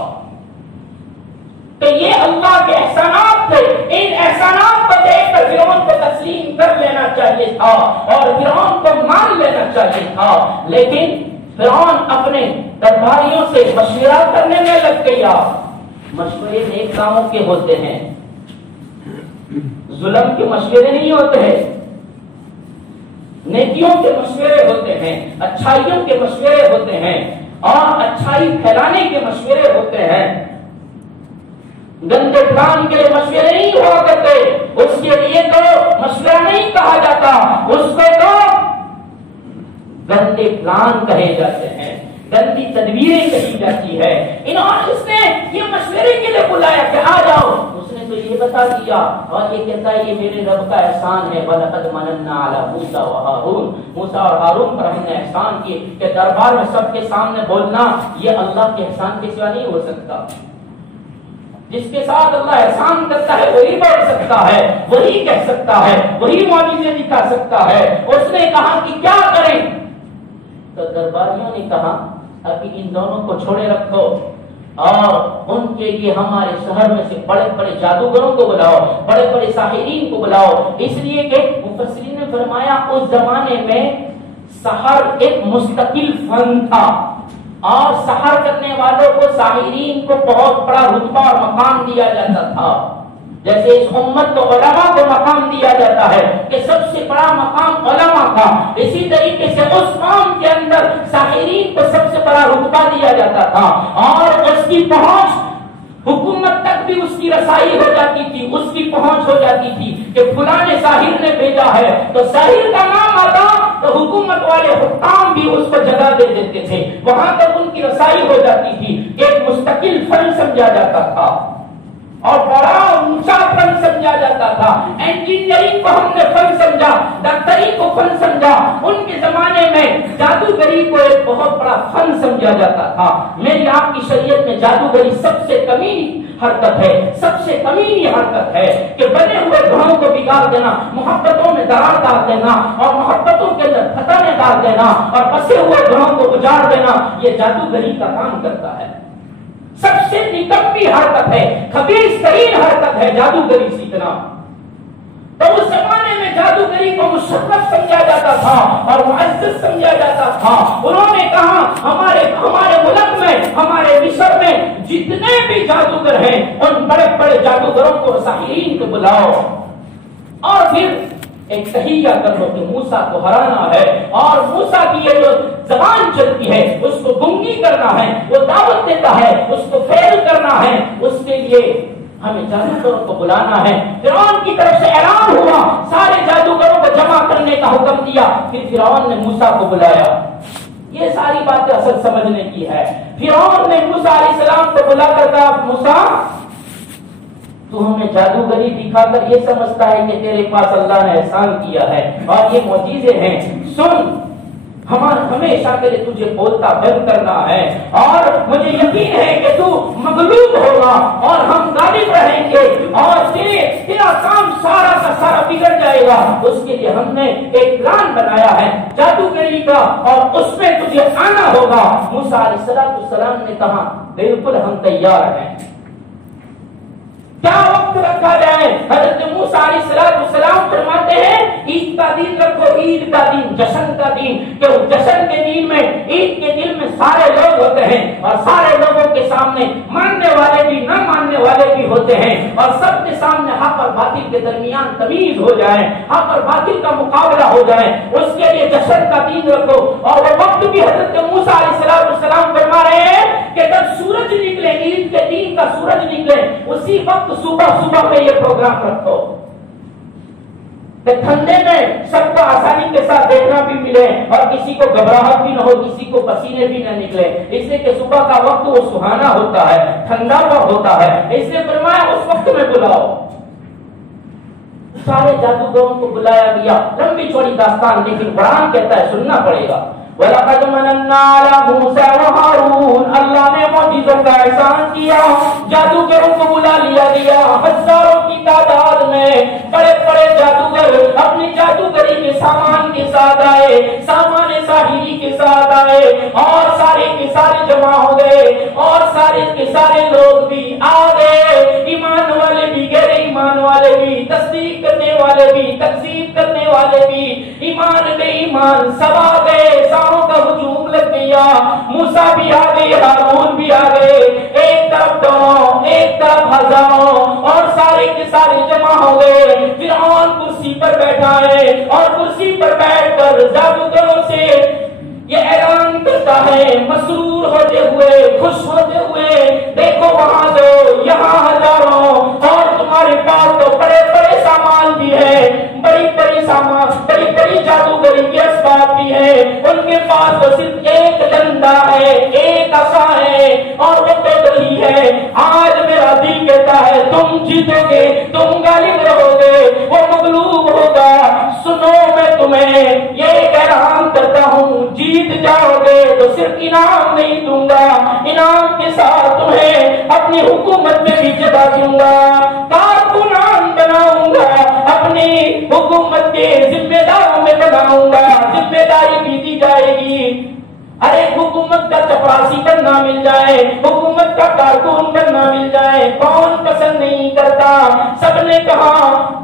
تو یہ اللہ کے احسانات تھے، ان احسانات کو دیکھ کر فرعون کو تسلیم کر لینا چاہیے تھا اور فرعون کو مان لینا چاہیے تھا، لیکن فرعون اپنے درباریوں سے مشورہ کرنے میں لگ گیا۔ مشورے نیک کاموں کے ہوتے ہیں، ظلم کے مشورے نہیں ہوتے ہیں، نیکیوں کے مشورے ہوتے ہیں، اچھائیوں کے مشورے ہوتے ہیں، اور اچھائی پھیلانے کے مشورے ہوتے ہیں۔ گندے پلان کے مشورے نہیں ہوا کرتے، اس کے لیے تو مشورہ نہیں کہا جاتا، اس کو تو گندے پلان کہے جاتے ہیں، گندی تدبیریں کہی جاتی ہے۔ اس نے یہ مشورے کے لیے بلایا کہ آ جاؤ، اس نے تو یہ بتا دیا، اور یہ کہتا ہے یہ میرے رب کا احسان ہے، وَلَقَدْ مَنَنَّا عَلَىٰ مُوسَىٰ وَهَارُونَ، موسیٰ اور ہارون پر ہم نے احسان کیے، کہ دربار میں سب کے سامنے بولنا یہ اللہ کے احسان کے سوا نہیں ہو سکتا۔ جس کے ساتھ اللہ احسان کرتا ہے وہی بول سکتا ہے، وہی کہہ سکتا ہے، وہی معجزے دکھا سکتا ہے۔ اس نے کہا کہ کیا کریں؟ تو درباریوں نے کہا ابھی ان دونوں کو چھوڑے رکھو، اور ان کے لیے ہمارے شہر میں سے بڑے بڑے جادوگروں کو بلاؤ، بڑے بڑے ساحرین کو بلاؤ، اس لیے کہ مفسرین نے فرمایا اس زمانے میں سحر ایک مستقل فن تھا، اور سحر کرنے والوں کو، ساحرین کو بہت بڑا رتبہ اور مقام دیا جاتا تھا، جیسے اس امت کو علماء کو مقام دیا جاتا ہے کہ سب سے بڑا مقام علماء کا، اسی طریقے سے اس قوم کے اندر ساحرین کو سب سے بڑا رتبہ دیا جاتا تھا، اور اس کی پہنچ حکومت تک بھی اس کی رسائی ہو جاتی تھی، اس کی پہنچ ہو جاتی تھی کہ فلاں ساحر نے بھیجا ہے، تو ساحر کا نام آتا تو حکومت والے حکام بھی اس کو جگہ دے دیتے تھے، وہاں تک ان کی رسائی ہو جاتی تھی، ایک مستقل فن سمجھا جاتا تھا اور بڑا اونچا فن سمجھا جاتا تھا۔ انجینئرنگ کو ہم نے فن سمجھا، ڈاکٹری کو فن سمجھا، ان کے زمانے میں جادوگری کو ایک بہت بڑا فن سمجھا جاتا تھا۔ میری آپ کی شریعت میں جادوگری سب سے کمینی حرکت ہے، سب سے کمینی حرکت ہے کہ بنے ہوئے گھروں کو بگاڑ دینا، محبتوں میں درار ڈال دینا، اور محبتوں کے اندر فتنے ڈال دینا، اور بسے ہوئے گھروں کو اجاڑ دینا، یہ جادوگری کا کام کرتا ہے۔ سب سے نکمی حرکت ہے، خبیث ترین حرکت ہے جادوگری سیکھنا۔ تو اس زمانے میں جادوگری کو مشرف سمجھا جاتا تھا اور معزز سمجھا جاتا تھا۔ انہوں نے کہا ہمارے ملک میں، ہمارے مصر میں جتنے بھی جادوگر ہیں ان بڑے بڑے جادوگروں کو، ساحرین کو بلاؤ، اور پھر ایک تحیہ کر لو کہ موسیٰ کو ہرانا ہے، اور موسیٰ کی یہ جو زبان چلتی ہے اس کو گنگی کرنا ہے، وہ دعوت دیتا ہے اس کو فیل کرنا ہے، اس کے لیے ہمیں جادوگروں کو بلانا ہے۔ فرعون کی طرف سے اعلان ہوا، سارے جادوگروں کو جمع کرنے کا حکم دیا، پھر فرعون نے موسیٰ کو بلایا۔ یہ ساری باتیں اصل سمجھنے کی ہے۔ فرعون نے موسیٰ علیہ السلام کو بلا کر کہا موسیٰ تو ہمیں جادوگری دکھا کر یہ سمجھتا ہے کہ تیرے پاس اللہ نے احسان کیا ہے اور یہ معجزے ہیں، سن ہمیشہ کے لیے تجھے بولتا بند کرنا ہے اور مجھے یقین ہے کہ تو مغلوب ہوگا اور ہم غالب رہیں گے اور تیرا کام سارا کا سارا بگڑ جائے گا۔ اس کے لیے ہم نے ایک پلان بنایا ہے جادوگری کا اور اس میں تجھے آنا ہوگا۔ موسیٰ علیہ السلام نے کہا بالکل ہم تیار ہیں، کیا وقت رکھا جائے؟ حضرت موسیٰ علیہ السلام فرماتے ہیں عید کا دن رکھو، عید کا دن، جشن کا دن، کہ جشن کے دن میں عید کے دن میں سارے لوگ ہوتے ہیں اور سارے لوگوں کے سامنے ماننے والے بھی نہ ماننے والے بھی ہوتے ہیں اور سب کے سامنے حق اور باطل کے درمیان تمیز ہو جائے، حق اور باطل کا مقابلہ ہو جائے، اس کے لیے جشن کا دن رکھو۔ اور وہ وقت بھی حضرت موسیٰ علیہ السلام فرما رہے ہیں کہ جب سورج نکلے، عید کے دن کا سورج نکلے اسی وقت صبح میں یہ پروگرام رکھو کہ ٹھنڈے میں سب کو آسانی کے ساتھ دیکھنا بھی ملے اور کسی کو گھبراہٹ بھی نہ ہو، کسی کو پسینے بھی نہ نکلے، اس لیے کہ صبح کا وقت وہ سہانا ہوتا ہے، ٹھنڈا ہوا ہوتا ہے، اس لیے فرمایا اس وقت میں بلاؤ۔ سارے جادوگروں کو بلایا گیا، لمبی چوڑی داستان لیکن قرآن کہتا ہے سننا پڑے گا۔ وَلَقَدْ مَنَنَّا عَلَى مُوسَىٰ وَهَارُونَ، اللہ نے معجزوں کا احسان کیا، جادوگروں کو بلا لیا گیا، ہزاروں کی تعداد میں بڑے بڑے جادوگر اپنی جادوگری کے سامان کے ساتھ آئے، سامان ساحری کے ساتھ آئے اور سارے کے سارے جمع ہو گئے اور سارے کے سارے لوگ بھی آ گئے، ایمان والے بھی غیر ایمان والے بھی، تصدیق کرنے والے بھی تکذیب کرنے والے بھی، ایمان بے ایمان سب آ گئے، کا ہجوم لگ گیا، موسیٰ بھی آ گئے، ہارون بھی آ گئے، ایک طرف دونوں ایک طرف ہزاروں اور سارے کے سارے جمع ہو گئے۔ فرعون کرسی پر بیٹھا ہے اور کرسی پر بیٹھ کر جادوگروں سے یہ اعلان کرتا ہے مسرور ہوتے ہوئے، خوش ہوتے ہوئے، دیکھو وہاں دو یہاں ہزاروں اور تمہارے پاس تو بڑے بڑے سامان بھی ہے، بڑی بڑی سامان، بڑی بڑی جادوگری کے اسباب بھی ہے، ان کے پاس تو صرف ایک ڈنڈا ہے، ایک عصا ہے اور وہ بدلی ہے۔ آج میرا دل کہتا ہے تم جیتو گے، تم غالب رہو گے، وہ مغلوب ہوگا۔ سنو میں تمہیں یہ اعلان کرتا ہوں جیت جاؤ گے تو صرف انعام نہیں دوں گا، انعام کے ساتھ تمہیں اپنی حکومت میں بھی جگہ دوں گا، کارکنان بناؤں گا، اپنی حکومت کے ذمہ داروں میں بناؤں گا، ذمہ داری بھی دی جائے گی۔ ارے حکومت کا چپراسی بننا مل جائے، حکومت کا کارکن بننا مل جائے، کون پسند نہیں کرتا؟ سب نے کہا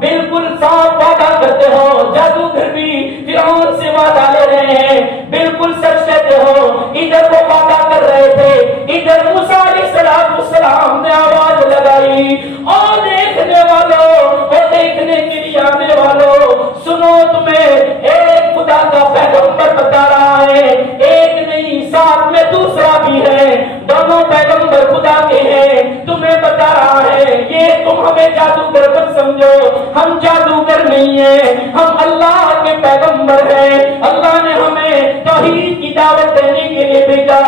بالکل صاف وعدہ کرتے ہو، جادوگر بھی فرعون سے وعدہ لے رہے ہیں، بالکل سچ کہتے ہو۔ ادھر وہ وعدہ کر رہے تھے، ادھر موسیٰ علیہ السلام نے آواز لگائی اور دیکھنے والوں، اور دیکھنے کے لیے آنے والوں، سنو تمہیں ایک خدا کا پیغمبر بتا رہا ہے، ایک نہیں ساتھ میں دوسرا بھی ہے، دونوں پیغمبر خدا کے ہیں، تمہیں بتا رہا ہے یہ تم ہمیں جادوگر مت سمجھو، ہم جادوگر نہیں ہیں، ہم اللہ کے پیغمبر ہیں، اللہ نے ہمیں توحید کی دعوت دینے کے لیے بھیجا،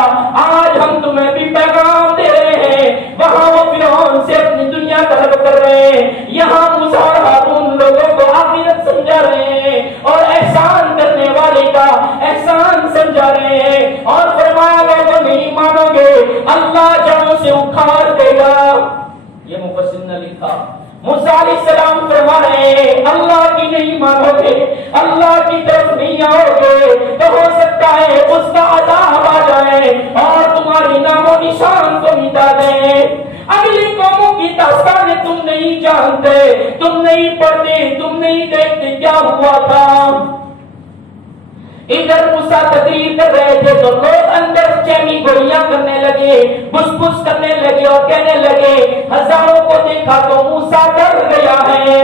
آج ہم تمہیں بھی پیغام دے رہے ہیں۔ وہاں وہ فرعون سے اپنی دنیا طلب کر رہے ہیں، یہاں موسیٰ اور ہارون لوگوں کو آخرت سمجھا رہے ہیں اور احسان کرنے والے کا احسان سمجھا رہے ہیں اور فرمایا لوگوں نہیں مانو گے اللہ جڑوں سے اکھاڑ دے گا۔ یہ مفسر نے لکھا، موسیٰ علیہ السلام فرما رہے ہیں اللہ کی نہیں مانو گے، اللہ کی طرف نہیں آؤ گے تو ہو سکتا ہے اس کا عذاب آ جائے اور تمہاری نام و نشان کو مٹا دے۔ اگلی قوموں کی داستانیں تم نہیں جانتے، تم نہیں پڑھتے، تم نہیں دیکھتے کیا ہوا تھا۔ ادھر موسیٰ تقریر کر رہے تھے تو لوگ اندر چینی گولیاں کرنے لگے، بس بس کرنے لگے اور کہنے لگے، ہزاروں کو دیکھا تو موسیٰ ڈر گیا ہے۔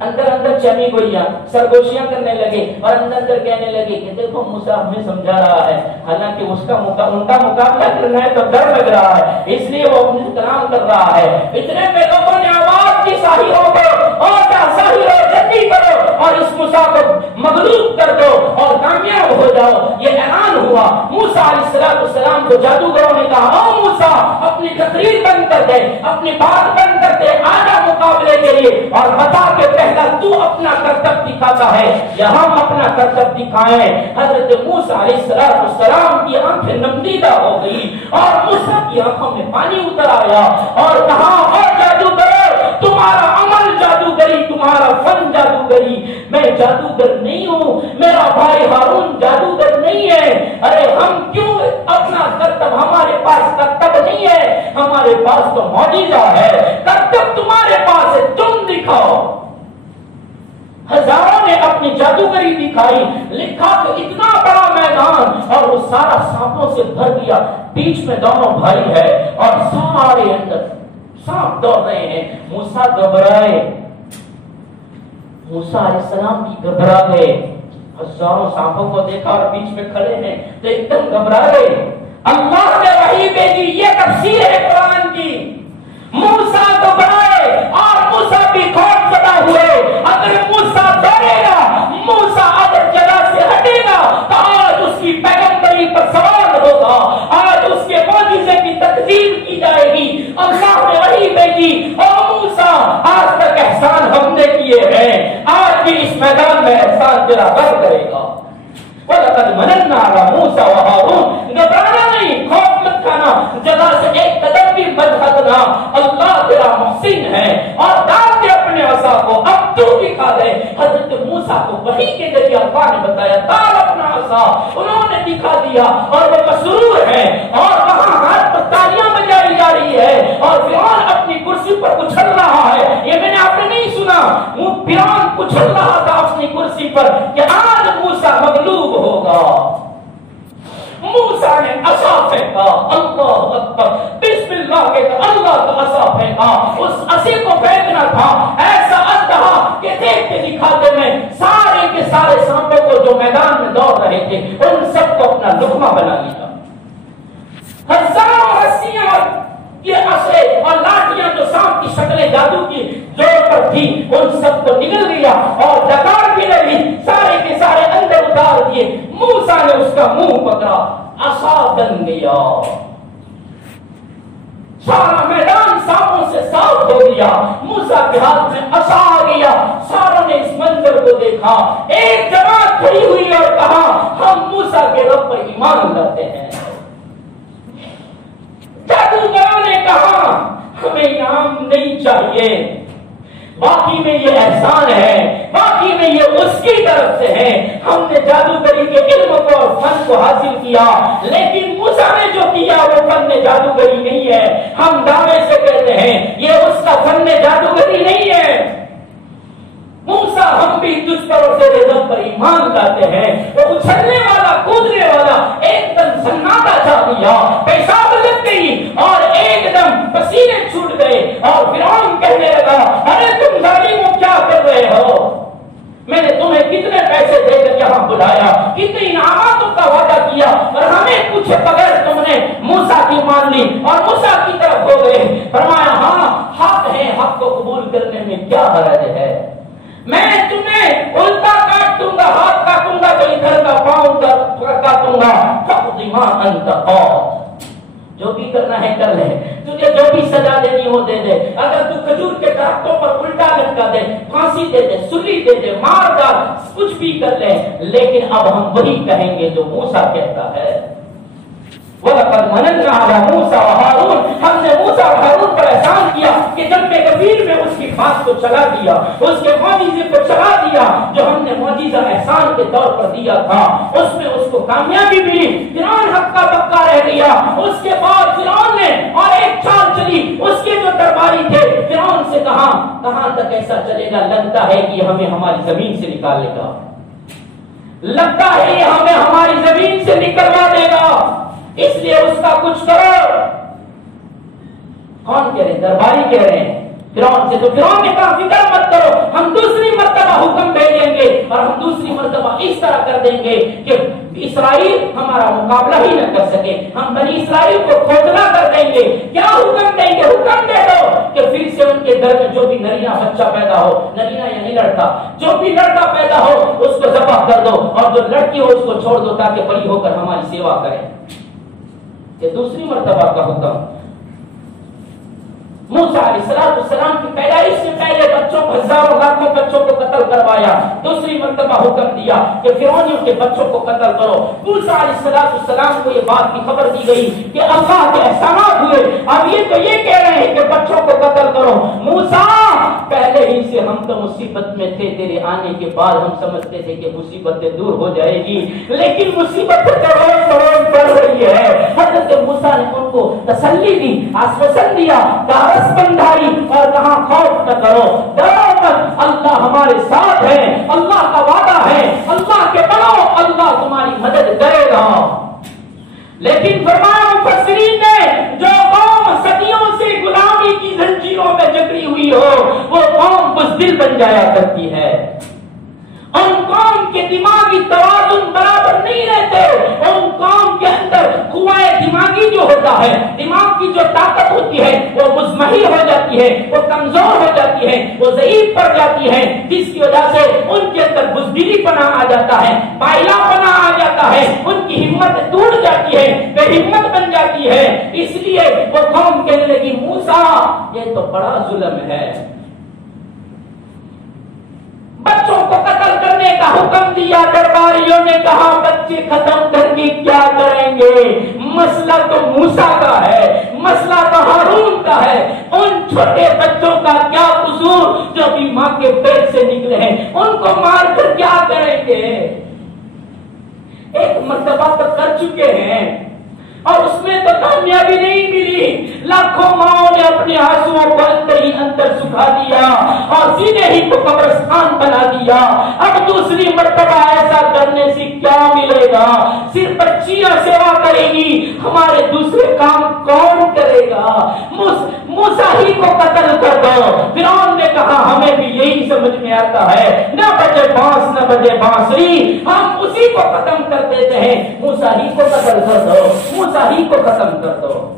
اندر چینی گولیاں سرگوشیاں کرنے لگے اور اندر کہنے لگے کہ دیکھو موسیٰ ہمیں سمجھا رہا ہے، حالانکہ ان کا مقابلہ کرنا ہے تو ڈر لگ رہا ہے، اس لیے وہ اپنے کلام کر رہا ہے۔ اتنے میں لوگوں نے آواز کی ساحروں کو، اور ساحروں کرو اور اس موسیٰ کو مغلوب کر دو اور کامیاب ہو جاؤ، یہ اعلان ہوا۔ السلام کو جادوگروں نے کہا او موسیٰ اپنی تقریر بند کر دے، اپنی بات بند کر دے، آجا مقابلے کے لیے اور بتا کہ پہلا تو اپنا کرتب دکھاتا ہے یا ہم اپنا کرتب دکھائیں۔ حضرت موسیٰ علیہ السلام کی آنکھیں نمدیدہ ہو گئی اور موسیٰ کی آنکھوں میں پانی اتر آیا اور کہا اور جادوگر تمہارا عمل جادوگری، تمہارا فن جادوگری، میں جادوگر نہیں ہوں، میرا بھائی ہارون جادوگر نہیں ہے۔ ارے ہم کیوں اپنا کرتب، ہمارے پاس کرتب نہیں ہے، ہمارے پاس تو معجزہ ہے، کرتب تمہارے پاس ہے، تم دکھاؤ۔ ہزاروں نے اپنی جادوگری دکھائی، لکھا کہ اتنا بڑا میدان اور وہ سارا سانپوں سے بھر گیا، بیچ میں دونوں بھائی ہے اور سارے اندر سانپ دوڑ رہے ہیں۔ موسیٰ گھبرائے، موسیٰ علیہ السلام کی گھبرا گئے، ہزاروں سانپوں کو دیکھا اور بیچ میں کھڑے ہیں تو ایک دم گھبرا گئے۔ اللہ نے وحی بھیجی، یہ تفسیر ہے قرآن کی۔ موسیٰ گھبرائے اور موسیٰ بھی خوف زدہ ہوئے۔ اگر موسیٰ ڈرے گا، موسیٰ اگر جگہ سے ہٹے گا تو آج اس کی پیغمبری پر سوال ہوگا، آج اس کے معجزے کی تکذیب کی جائے گی۔ اللہ نے وحی بھیجی، او موسیٰ آج تک احسان ہم نے کیے ہیں، آج بھی اس میدان میں احسان تیرا رب کرے گا۔ وَلَقَدْ مَنَنَّا عَلَىٰ مُوسَىٰ وَهَارُونَ، گھبرانا نہیں، خوف مت کھانا، جگہ سے ایک قدم بھی مت ہٹنا، اللہ تیرا محسن ہے اور ڈال دے اپنے عصا کو، اب تو دکھا دے۔ حضرت موسیٰ کو وحی کے ذریعے اللہ نے بتایا، ڈال اپنا عصا، انہوں نے دکھا دیا اور وہ مسرور ہے اور وہاں ہاتھ پر تالیاں بجائی جا رہی ہے اور فرعون اپنی کرسی پر اچھل رہا ہے۔ یہ میں نے آپ نے نہیں سنا، فرعون اچھل رہا تھا اپنی کرسی پر کہ آج موسیٰ مغلوب ہوگا۔ موسیٰ نے عصا پھینکا، اللہ اکبر، بسم اللہ کہتا، اللہ کا عصا پھینکا، اس عصے کو پھینکنا تھا ایسا اندھا کہ دیکھ کے دکھاتے میں سارے کے سارے سانپوں کو جو میدان میں دوڑ رہے تھے ان سب کو اپنا لقمہ بنا لیا۔ ہزاروں رسیاں یہ عصے اور لاٹیاں جو سانپ کی شکلیں جادو کی زور پر تھی ان سب کو نگل گیا اور ڈکار بھی لگی، سارے کے سارے اندر اتار دیے۔ موسیٰ نے اس کا منہ پکڑا، عصا بن گیا، سارا میدان سانپوں سے صاف ہو گیا، موسیٰ کے ہاتھ میں عصا آ گیا۔ ساروں نے اس منظر کو دیکھا، ایک جماعت کھڑی ہوئی اور کہا ہم موسیٰ کے رب پر ایمان لاتے ہیں۔ جادوگروں نے کہا ہمیں انعام نہیں چاہیے، باقی میں یہ احسان ہے، باقی میں یہ اس کی طرف سے ہے، ہم نے جادوگری کے علم کو اور فن کو حاصل کیا، لیکن موسیٰ نے جو کیا وہ فن جادوگری نہیں ہے۔ ہم دعوے سے کہتے ہیں یہ اس کا فن جادوگری نہیں ہے۔ موسیٰ ہم بھی تجھ پر اور تیرے رب پر ایمان لاتے ہیں۔ وہ اچھلنے والا کودنے والا ایک دم سناٹا چھا دیا، پیشاب لگ گئی اور ایک دم پسینے چھوٹ گئے اور فرعون کہنے لگا ارے تم ظالموں کیا کر رہے ہو، میں نے تمہیں کتنے پیسے دے کر یہاں بلایا، کتنے انعاماتوں کا وعدہ کیا اور ہمیں پوچھے بغیر تم نے موسیٰ کی مان لی اور موسیٰ کی طرف ہو گئے۔ فرمایا ہاں حق ہے، حق کو قبول کرنے میں کیا حرج ہے، میں تمہیں الٹا کاٹ دوں گا، ہاتھ کاٹوں گا تو ادھر کا پاؤں کاٹوں گا، فقض ما انت قاض، جو بھی کرنا ہے کر لے، تجھے جو بھی سزا دینی ہو دے دے، اگر تو کھجور کے درختوں پر الٹا لٹکا دے، پھانسی دے دے، سلی دے دے، مار ڈال، کچھ بھی کر لے، لیکن اب ہم وہی کہیں گے جو موسیٰ کہتا ہے۔ وَلَقَدْ مَنَنَّا عَلَىٰ مُوسَىٰ وَهَارُونَ، ہم نے موسیٰ اور ہارون پر احسان کیا کہ جنگ کبیر میں اس کی بات کو چلا دیا، اس کے معجزے کو چلا دیا جو ہم نے معجزہ احسان کے طور پر دیا تھا، اس میں اس کو کامیابی ملی، فرعون ہکا بکا رہ گیا۔ اس کے بعد فرعون نے اور ایک چال چلی، اس کے جو درباری تھے فرعون سے کہا کہاں تک ایسا چلے گا، لگتا ہے کہ ہمیں ہماری زمین سے نکالے گا، لگتا ہے یہ ہمیں ہماری زمین سے نکلوا دے گا، اس لیے اس کا کچھ کرو۔ کون کہہ رہے ہیں؟ درباری کہہ رہے ہیں فرعون سے۔ تو فرعون نے کہا فکر مت کرو، ہم دوسری مرتبہ حکم بھیجیں گے اور ہم دوسری مرتبہ اس طرح کر دیں گے کہ اسرائیل ہمارا مقابلہ ہی نہ کر سکے، ہم بنی اسرائیل کو کھوتلا کر دیں گے۔ کیا حکم دیں گے؟ حکم دے دو کہ پھر سے ان کے گھر میں جو بھی نرینا بچہ پیدا ہو، نرینا یعنی لڑکا، جو بھی لڑکا پیدا ہو اس کو ذبح کر دو اور جو لڑکی ہو اس کو چھوڑ دو تاکہ بڑی ہو کر ہماری سیوا کرے۔ یہ دوسری مرتبہ کا حکم۔ موسیٰ علیہ السلام کی پیدائش سے پہلے بچوں کو، ہزاروں لاکھوں بچوں کو قتل کروایا، دوسری مرتبہ حکم دیا کہ فرعونیوں کے بچوں کو قتل کرو۔ موسیٰ علیہ السلام کو یہ بات کی خبر دی گئی کہ اللہ کے احسانات ہوئے، اب یہ تو یہ کہہ رہے ہیں کہ بچوں کو قتل کرو۔ موسیٰ پہلے ہی سے ہم تو مصیبت میں تھے، تیرے آنے کے بعد ہم سمجھتے تھے کہ مصیبتیں دور ہو جائے گی، لیکن مصیبتیں روز بڑھ رہی ہے۔ حضرت موسیٰ نے ان کو تسلی دی، آشواسن دیا، بندھائی اور کہاں خوف نہ کرو، ڈرو مت، اللہ ہمارے ساتھ ہے، اللہ کا وعدہ ہے، اللہ کے بنو، اللہ تمہاری مدد کرے گا۔ لیکن فرمایا مفسرین نے جو قوم صدیوں سے غلامی کی زنجیروں میں جکڑی ہوئی ہو وہ قوم بزدل بن جایا کرتی ہے۔ ان قوم کے دماغی توازن برابر نہیں رہتے، ان قوم کے اندر قوائے دماغی جو ہوتا ہے، دماغ کی جو طاقت ہوتی ہے وہ مزمحل ہو جاتی ہے، وہ کمزور ہو جاتی ہے، وہ ضعیف پڑ جاتی ہے، جس کی وجہ سے ان کے اندر بزدلی پنا آ جاتا ہے، بائلا پنا آ جاتا ہے، ان کی ہمت ٹوٹ جاتی ہے، بے ہمت بن جاتی ہے۔ اس لیے وہ قوم کہنے لگی موسیٰ یہ تو بڑا ظلم ہے، بچوں کو قتل کرنے کا حکم دیا۔ درباریوں نے کہا بچے ختم کر کے کیا کریں گے، مسئلہ تو موسیٰ کا ہے، مسئلہ تو ہارون کا ہے، ان چھوٹے بچوں کا کیا قصور جو بھی ماں کے پیٹ سے نکلے ہیں، ان کو مار کر کیا کریں گے۔ ایک مرتبہ تو کر چکے ہیں اور اس میں تو کامیابی نہیں ملی، لاکھوں ماں نے اپنے آنسوؤں کو اندر ہی اندر سکھا دیا اور سینے ہی کو قبرستان بنا دیا۔ اب دوسری مرتبہ ایسا کرنے سے کیا ملے گا، صرف بچیاں سیوا کرے گی، ہمارے دوسرے کام کون کرے گا، موسیٰ ہی کو قتل کر دو۔ فرعون نے کہا ہمیں بھی یہی سمجھ میں آتا ہے، نہ بجے بانس نہ بجے بانسری، ہم اسی کو ختم کر دیتے ہیں، موسیٰ ہی کو قتل کر دو، موسیٰ ہی کو ختم کر دو۔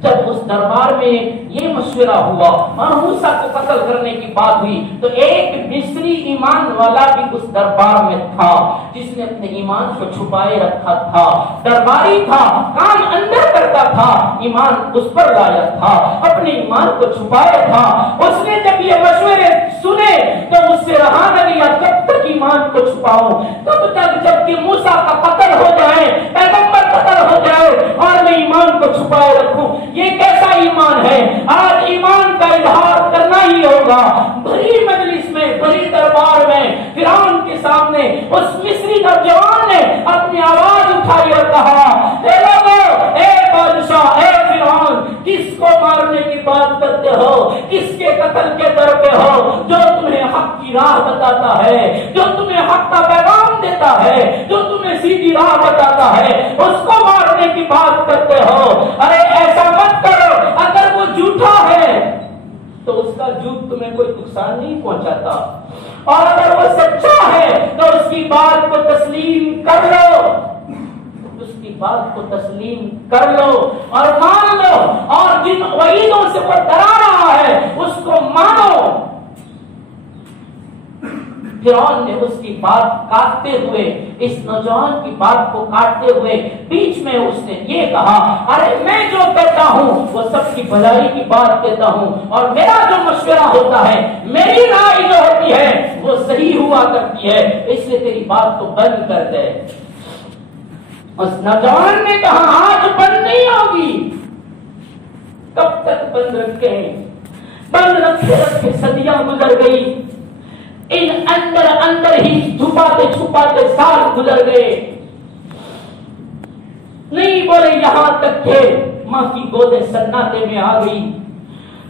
جب اس دربار میں یہ مشورہ ہوا اور موسیٰ کو قتل کرنے کی بات ہوئی تو ایک مصری ایمان والا بھی اس دربار میں تھا جس نے اپنے ایمان کو چھپائے رکھا تھا، درباری تھا، کام اندر کرتا تھا، ایمان اس پر لایا تھا، اپنے ایمان کو چھپایا تھا۔ اس نے جب یہ مشورے سنے تو اس سے رہا نہ گیا، کب تک ایمان کو چھپاؤں، کب تک جب کہ موسیٰ کا قتل ہو جائے، پیغمبر قتل ہو جائے اور میں ایمان کو چھپائے رکھوں۔ یہ کیسا ایمان ہے، آج ایمان کا اظہار کرنا ہی ہوگا۔ بڑی مجلس میں، بڑی دربار میں فرعون کے سامنے اس مصری نوجوان نے اپنی آواز اٹھائی اور کہا اے لوگو، اے بادشاہ، اے فرعون، کس کو مارنے کی بات کرتے ہو، کس کے قتل کے در پہ ہو، جو تمہیں حق کی راہ بتاتا ہے، جو تمہیں حق کا پیغام دیتا ہے، جو تمہیں سیدھی راہ بتاتا ہے، اس کو مارنے کی بات کرتے ہو۔ ارے ایسا مت کرو، اگر وہ جھوٹا ہے تو اس کا جھوٹ تمہیں کوئی نقصان نہیں پہنچاتا، اور اگر وہ سچا ہے تو اس کی بات کو تسلیم کر لو، اس کی بات کو تسلیم کر لو اور مان لو، اور جن وعیدوں سے وہ ڈرا رہا ہے اس کو مانو۔ فرعون نے اس کی بات کاٹتے ہوئے، اس نوجوان کی بات کو کاٹتے ہوئے بیچ میں اس نے یہ کہا ارے میں جو کرتا ہوں وہ سب کی بھلائی کی بات کہتا ہوں، اور میرا جو مشورہ ہوتا ہے، میری رائے جو ہوتی ہے وہ صحیح ہوا کرتی ہے، اس لیے تیری بات کو بند کر دے۔ اس نوجوان نے کہا آج بند نہیں ہوگی، کب تک بند رکھیں، بند رکھتے رکھتے صدیاں گزر گئی، ان اندر اندر ہی چھپاتے چھپاتے سال گزر گئے، نہیں بولے یہاں تک کہ ماں کی گودیں سناٹے میں آ گئی۔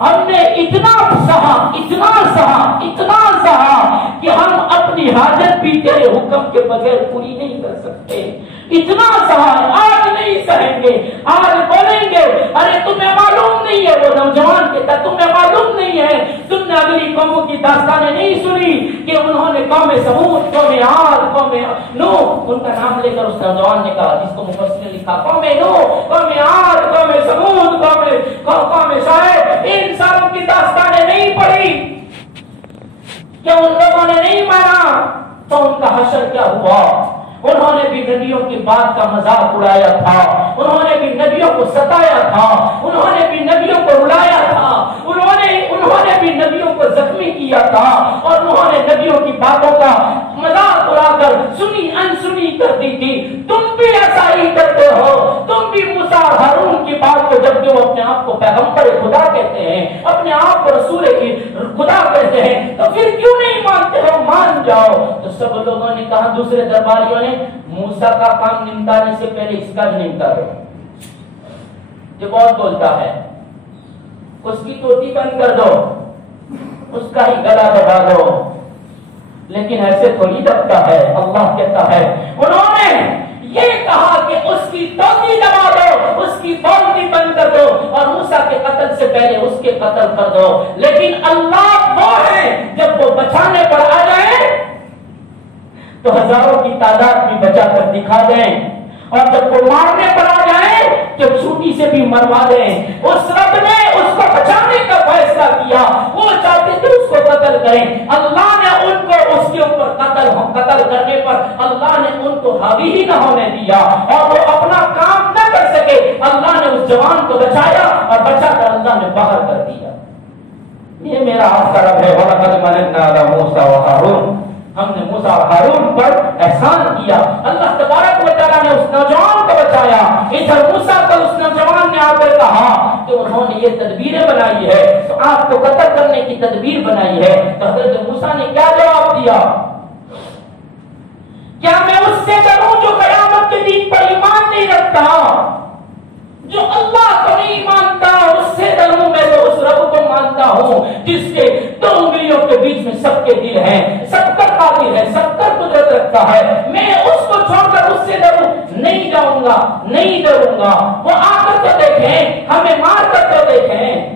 ہم نے اتنا سہا اتنا سہا اتنا سہا کہ ہم اپنی حاجت بھی تیرے حکم کے بغیر پوری نہیں کر سکتے، اتنا سہا، آج نہیں سہیں گے، آج بولیں گے ارے تمہیں معلوم نہیں ہے، وہ نوجوان کہتا تمہیں معلوم نہیں ہے، تم نے اگلی قوموں کی داستانیں نہیں سنی کہ انہوں نے قوم سمود، قوم عاد، قوم نوح، ان کا نام لے کر اس نوجوان نے کہا جس کو مفسر نے لکھا قوم نوح، قوم عاد، قوم سمود، قوم شعیب، ان ساروں کی داستانیں نہیں پڑھی کہ ان لوگوں نے نہیں مانا تو ان کا حشر کیا ہوا۔ انہوں نے بھی نبیوں کی بات کا مذاق اڑایا تھا، انہوں نے بھی نبیوں کو ستایا تھا، انہوں نے بھی نبیوں کو رلایا تھا، انہوں نے بھی نبیوں کو زخمی کیا تھا، اور انہوں نے نبیوں کی باتوں کا مذاق اڑا کر سنی انسنی کر دی تھی۔ تم بھی ایسا ہی کرتے ہو، تم بھی موسیٰ اور ہارون کی بات کو جب وہ اپنے آپ کو پیغمبر خدا کہتے ہیں، اپنے آپ کو رسول کی خدا کہتے ہیں، تو پھر کیوں نہیں مانتے ہو؟ مان جاؤ۔ تو سب لوگوں نے کہا، دوسرے درباریوں نے، موسیٰ کا کام نمٹانے سے پہلے اس کا بھی نمٹا دو، یہ بہت بولتا ہے، اس کی ٹوٹی بند کر دو، اس کا ہی گلا دبا دو۔ لیکن ایسے تھوڑی دبتا ہے، اللہ کہتا ہے انہوں نے یہ کہا کہ اس کی ٹوٹی دبا دو، اس کی بولتی بند کر دو، اور موسیٰ کے قتل سے پہلے اس کے قتل کر دو۔ لیکن اللہ وہ ہے جب وہ بچانے پر آ جائے تو ہزاروں کی تعداد میں بچا کر دکھا دیں، اور جب وہ مارنے پر آ جائے تو چھوٹی سے بھی مروا دیں۔ اس رب نے اس کو بچانے کا فیصلہ کیا، وہ چاہتے تھے اس کو قتل کریں، اللہ نے ان کو اس کے اوپر قتل کرنے پر اللہ نے ان کو حاوی ہی نہ ہونے دیا، اور وہ اپنا کام نہ کر سکے۔ اللہ نے اس جوان کو بچایا، اور بچا کر اللہ نے باہر کر دیا۔ یہ میرا آپ کا رب ہے، وَلَقَدْ مَنَنَّا عَلَىٰ مُوسَىٰ وَهَارُونَ، ہم نے موسیٰ اور ہارون پر احسان کیا۔ اللہ تبارک و تعالیٰ نے اس نوجوان کو بچایا۔ ادھر موسیٰ کو اس نوجوان نے آ کر کہا کہ انہوں نے یہ تدبیریں بنائی ہے، تو آپ کو قتل کرنے کی تدبیر بنائی ہے۔ تو حضرت موسیٰ نے کیا جواب دیا؟ کیا میں اس سے ڈروں جو قیامت کے دن پر ایمان نہیں رکھتا، جو اللہ کو نہیں مانتا؟ اس سے ڈروں میں تو اس رب کو مانتا ہوں جس کے دو انگلیوں کے بیچ میں سب کے دل ہیں، سب پر قادر ہے، سب پر قدرت رکھتا ہے۔ میں اس کو چھوڑ کر اس سے ڈروں نہیں جاؤں گا، نہیں ڈروں گا۔ وہ آ کر تو دیکھیں، ہمیں مار کر تو دیکھیں۔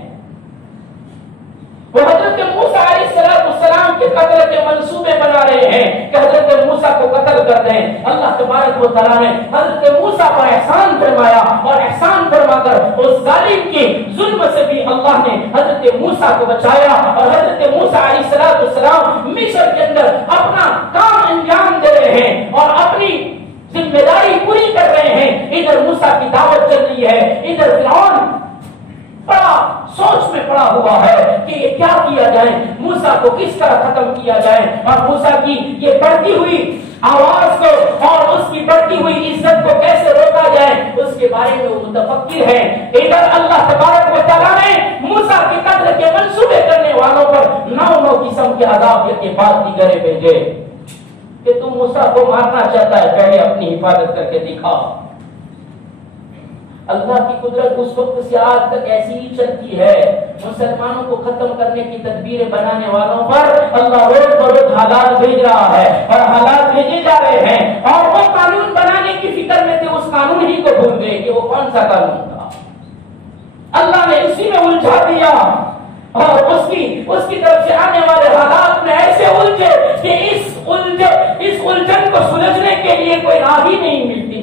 وہ حضرت موسیٰ علیہ السلام کے قتل کے منصوبے بنا رہے ہیں کہ حضرت موسیٰ کو قتل کر دیں۔ اللہ تبارک و تعالیٰ نے حضرت موسیٰ پر احسان فرمایا، اور احسان فرما کر اس ظالم کے ظلم سے بھی اللہ نے حضرت موسیٰ کو بچایا، اور حضرت موسیٰ علیہ السلام مصر کے اندر اپنا کام انجام دے رہے ہیں اور اپنی ذمہ داری پوری کر رہے ہیں۔ ادھر موسیٰ کی دعوت چل رہی ہے، ادھر فرعون بڑا سوچ میں پڑا ہوا ہے کہ یہ کیا کیا جائے، موسیٰ کو کس طرح ختم کیا جائے، اور موسیٰ کی یہ بڑھتی ہوئی آواز کو اور اس کی بڑھتی ہوئی عزت کو کیسے روکا جائے، اس کے بارے میں وہ متفکر ہے۔ ادھر اللہ تبارک و تعالیٰ نے موسیٰ کے قتل کے منصوبے کرنے والوں پر 9 قسم کے عذاب کے بعد دیگرے بھیجے کہ تم موسیٰ کو مارنا چاہتا ہے، پہلے اپنی حفاظت کر کے دکھا۔ اللہ کی قدرت اس وقت سے آج تک ایسی ہی چلتی ہے۔ مسلمانوں کو ختم کرنے کی تدبیریں بنانے والوں پر اللہ روز بروز حالات بھیج رہا ہے، اور حالات بھیجے جا رہے ہیں، اور وہ قانون بنانے کی فکر میں تھے، اس قانون ہی کو بھول گئے کہ وہ کون سا قانون تھا۔ اللہ نے اسی میں الجھا دیا، اور اس کی طرف سے آنے والے حالات میں ایسے الجھے کہ اس الجھن کو سلجھنے کے لیے کوئی راہ ہی نہیں ملتی۔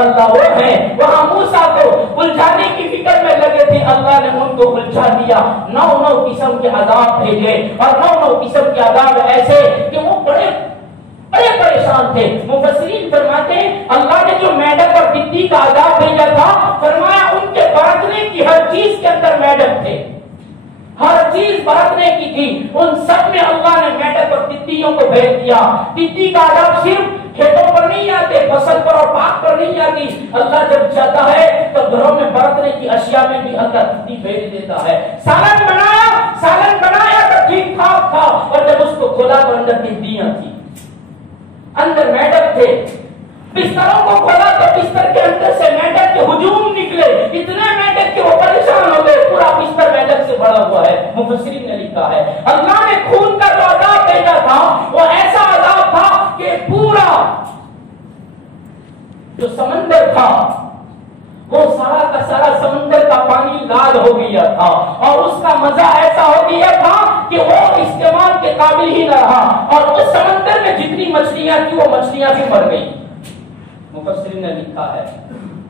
اللہ وہ ہے، وہاں موسیٰ کو الجھانے کی فکر میں لگے تھے، اللہ نے ان کو الجھا دیا، 9 قسم کے عذاب بھیجے، اور 9 قسم کے عذاب ایسے کہ وہ بڑے پریشان تھے۔ مفسرین فرماتے ہیں اللہ نے جو میڈک اور ٹڈی کا عذاب بھیجا تھا، فرمایا ان کے برتنے کی ہر چیز کے اندر میڈک تھے، ہر چیز برتنے کی تھی، ان سب میں اللہ نے میڈک اور ٹڈیوں کو بھیج دیا۔ ٹڈی کا عذاب صرف کھیتوں پر نہیں آتے، فصل پر اور پاک پر نہیں آتی، اللہ جب چاہتا ہے تو گھروں میں برتنے کی اشیاء میں بھی اللہ ٹڈی بھیج دیتا ہے۔ سالن بنایا تو ٹھیک ٹھاک تھا، اور جب اس کو کھولا تو اندر ٹڈیاں تھی، اندر میڈک تھے۔ بستروں کو کھولا تو بستر کے اندر سے میڈک کے ہجوم نکلے، اتنے میڈک کہ وہ پریشان ہو گئے، پورا بستر میڈک سے بھرا ہوا ہے۔ مفسرین نے لکھا ہے اللہ نے خون کا جو عذاب بھیجا تھا وہ ایسا عذاب تھا کہ پورا جو سمندر تھا وہ سارا کا سارا سمندر کا پانی لال ہو گیا تھا، اور اس کا مزہ ایسا ہو گیا تھا کہ وہ استعمال کے قابل ہی نہ رہا، اور اس سمندر میں جتنی مچھلیاں تھی وہ مچھلیاں بھی مر گئی۔ مفسرین نے لکھا ہے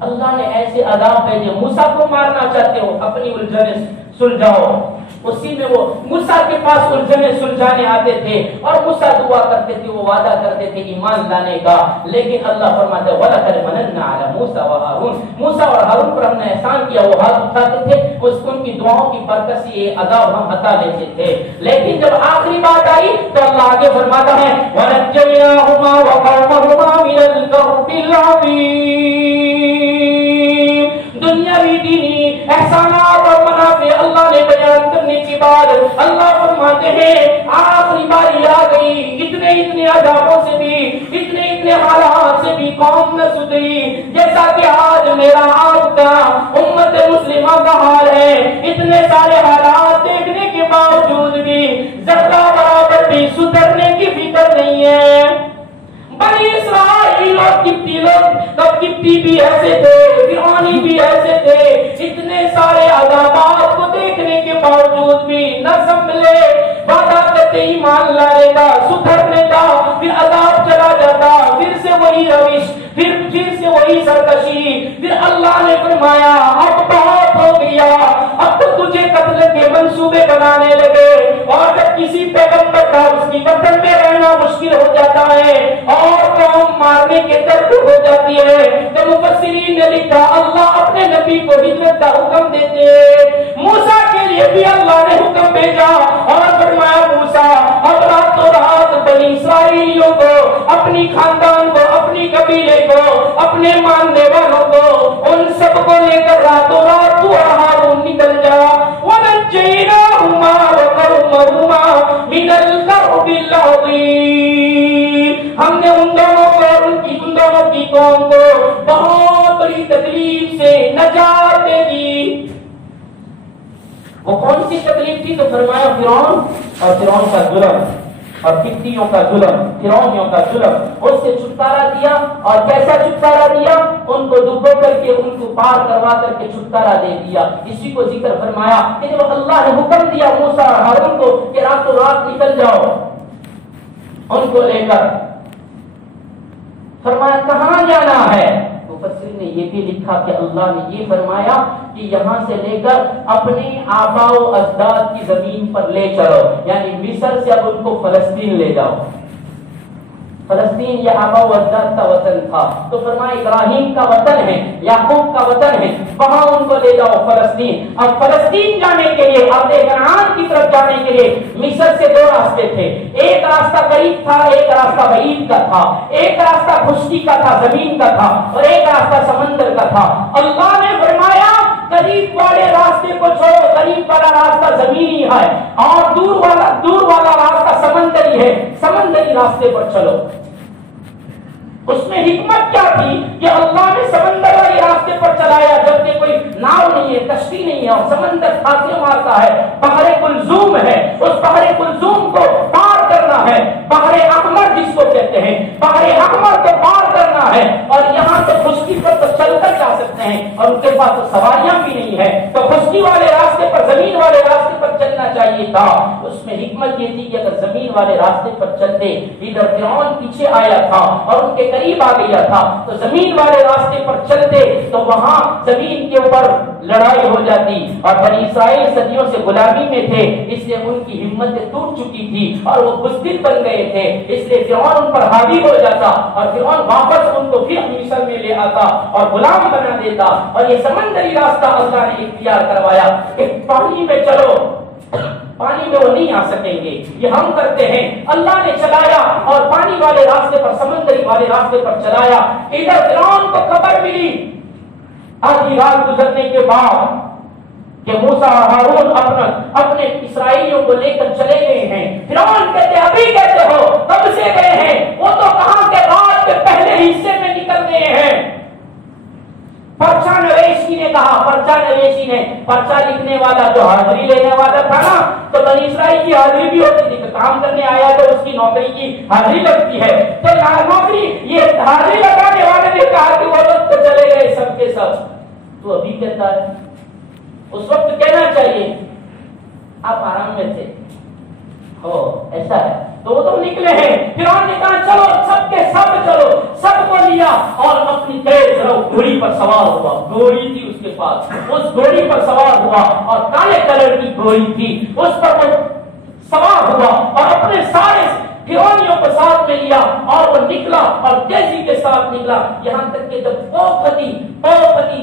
اللہ نے ایسے عذاب بھیجے۔ موسیٰ کو مارنا چاہتے ہو، اپنی الجھن سلجھاؤ، اسی میں وہ موسیٰ کے پاس الجھنیں سلجھانے آتے تھے اور موسیٰ دعا کرتے تھے، وہ وعدہ کرتے تھے ایمان لانے کا، لیکن اللہ فرماتا ہے وَلَقَدْ مَنَنَّا عَلَى مُوسَىٰ وَهَارُونَ، موسیٰ اور ہارون پر ہم نے احسان کیا، وہ ہاتھ اٹھاتے تھے، ان کی دعاؤں کی برکت سے یہ عذاب ہم ہٹا لیتے تھے۔ لیکن جب آخری بات آئی تو اللہ آگے فرماتا ہے وَنَجَّيْنَاهُمَا وَقَوْمَهُمَا مِنَ الْكَرْبِ الْعَظِيمِ۔ دنیاوی دینی احسانات اور منافع اللہ نے بیان کرنے کے بعد اللہ فرماتے ہیں آخری باری آ گئی، اتنے عذابوں سے بھی، اتنے حالات سے بھی قوم نہ سدھری، جیسا کہ آج میرا آپ کا امت مسلمہ کا حال ہے۔ اتنے سارے حالات دیکھنے کے باوجود بھی ذرہ برابر بھی سدھرنے کی فکر نہیں ہے۔ بنی اسرائیل اور قبطی لوگ، قبطی بھی ایسے تھے، فرعونی بھی ایسے تھے، اتنے سارے عذابات کو دیکھنے کے باوجود بھی نہ سنبھلے، وعدہ کرتے ایمان لانے کا، سدھرنے کا، پھر عذاب چلا جاتا، پھر سے وہی روش، پھر سے وہی سرکشی، پھر اللہ نے فرمایا اب بہت ہو گیا، اب تو تجھے قتل کے منصوبے بنانے لگے، اور جب کسی پیغمبر کا اس کی وطن میں رہنا مشکل ہو جاتا ہے اور قوم مارنے کے درد ہو جاتی ہے تو مفسرین نے لکھا اللہ اپنے نبی کو ہجرت کا حکم دیتے ہیں۔ موسیٰ کے لیے بھی اللہ نے حکم بھیجا اور فرمایا موسیٰ اب راتوں رات بنی اسرائیلیوں کو، اپنی خاندان کو، اپنی قبیلے کو، اپنے ماننے والوں کو، ان سب کو لے کر راتوں رات تو اور ہارون نکل جا۔ وَنَجَّيْنَاهُمَا وَقَوْمَهُمَا مِنَ الْكَرْبِ الْعَظِيمِ، ہم نے ان دونوں کو اور ان دونوں کی قوم کو بہت بڑی تکلیف سے نجات دے دی۔ وہ کون سی تکلیف تھی؟ تو فرمایا فرعون اور فرعون کا ظلم اور قبطیوں کا ظلم، فرعونیوں کا ظلم، اس سے چھٹکارا دیا۔ اور کیسا چھٹکارا دیا؟ ان کو ڈبو کر کے، ان کو پار کروا کر کے چھٹکارا دے دیا۔ اسی کو ذکر فرمایا کہ جب اللہ نے حکم دیا موسیٰ اور ہارون کو کہ راتوں رات نکل جاؤ ان کو لے کر، فرمایا کہاں جانا ہے؟ مفسرین نے یہ بھی لکھا کہ اللہ نے یہ فرمایا کہ یہاں سے لے کر اپنے آبا و اجداد کی زمین پر لے چلو، یعنی مصر سے اب ان کو فلسطین لے جاؤ۔ فلسطین یہ آبا و اجداد کا وطن تھا، تو فرمایا ابراہیم کا وطن ہے، یعقوب کا وطن ہے، وہاں ان کو لے جاؤ فلسطین۔ اب فلسطین جانے کے لیے، ارض کنعان کی طرف جانے کے لیے مصر سے دو راستے تھے، ایک راستہ قریب تھا، ایک راستہ بعید کا تھا، ایک راستہ خشکی کا تھا، زمین کا تھا، اور ایک راستہ سمندر کا تھا۔ اللہ نے فرمایا قریب والے راستے کو چھوڑو، قریب والا راستہ زمینی ہے اور دور والا راستہ سمندری ہے، سمندری راستے پر چلو۔ اس میں حکمت کیا تھی کہ اللہ نے سمندر والے راستے پر چلایا، جبکہ کوئی ناؤ نہیں ہے، کشتی نہیں ہے، اور سمندر پھانسے مارتا ہے، بحر کلزوم ہے، اس بحر کلزوم کو پار کرنا ہے، بحر احمر جس کو کہتے ہیں، بحر احمر کو پار کرنا ہے، اور یہاں سے خشکی پر تو چل کر جا سکتے ہیں، اور ان کے پاس تو سواریاں بھی نہیں ہے، تو خشکی والے راستے پر، زمین والے راستے پر چلنا چاہیے تھا۔ اس میں حکمت یہ تھی کہ اگر زمین والے راستے پر چلتے، ادھر فرعون پیچھے آیا تھا اور ان کے قریب آ گیا تھا، تو زمین والے راستے پر چلتے تو وہاں زمین کے اوپر لڑائی ہو جاتی، اور بنی اسرائیل صدیوں سے غلامی میں تھے، اس لیے ان کی ہمتیں ٹوٹ چکی تھی اور وہ بزدل بن گئے تھے، اس لیے فرعون ان پر حاوی ہو جاتا اور فرعون واپس ان کو پھر مصر میں لے آتا اور غلام بنا دیتا۔ اور یہ سمندری راستہ اللہ نے اختیار کروایا کہ پانی میں چلو، پانی میں وہ نہیں آ سکیں گے، یہ ہم کرتے ہیں۔ اللہ نے چلایا اور پانی والے راستے پر، سمندری والے راستے پر چلایا۔ ادھر فرعون کو خبر ملی آدھی رات گزرنے کے بعد کہ موسیٰ اور ہارون اپنے اسرائیلیوں کو لے کر چلے گئے ہیں۔ فرعون کہتے ابھی کہتے ہو، کب سے گئے ہیں؟ وہ تو کہاں کے رات کے پہلے حصے میں نکل گئے ہیں۔ پرچہ نویسی نے کہا، پرچہ نویسی نے، پرچہ لکھنے والا جو حاضری لینے والا تھا نا، تو بنی اسرائیل کی حاضری بھی ہوتی تھی کہ کام کرنے آیا تو اس کی نوکری کی حاضری لگتی ہے، تو نوکری یہ حاضری لگانے والے نے کہا کہ وہ لوگ تو چلے گئے سب کے سب، تو ابھی کہتا ہے اس وقت کہنا چاہیے آپ آرام میں تھے، ایسا ہے، تو وہ تو نکلے ہیں۔ فرعون نے کہا چلو سب کے سب چلو، سب کو لیا اور اپنی تیز رو گھوڑی پر سوار ہوا، گھوڑی تھی اس کے پاس، اس گھوڑی پر سوار ہوا اور کالے کلر کی گھوڑی تھی، اس پر وہ سوار ہوا اور اپنے سارے فرعونیوں کو ساتھ میں لیا اور وہ نکلا اور تیزی کے ساتھ نکلا، یہاں تک کہ جب پوپتی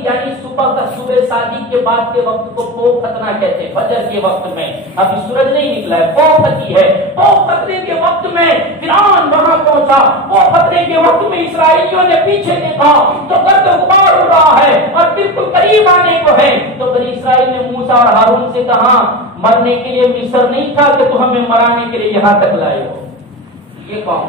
یعنی صبح کا صبح صادق کے بعد کے وقت کو پوپتنا کہتے ہیں، فجر کے وقت میں، ابھی سورج نہیں نکلا ہے، پوپتی ہے، پوپتنے کے وقت میں فرعون وہاں پہنچا، پوپتنے کے وقت میں اسرائیلیوں نے پیچھے دیکھا تو گرد غبار اڑ رہا ہے اور بالکل قریب آنے کو ہے، تو بنی اسرائیل نے موسیٰ اور ہارون سے کہا مرنے کے لیے مصر نہیں تھا کہ تو ہمیں مرانے کے لیے یہاں تک لائے ہو۔ یہ کون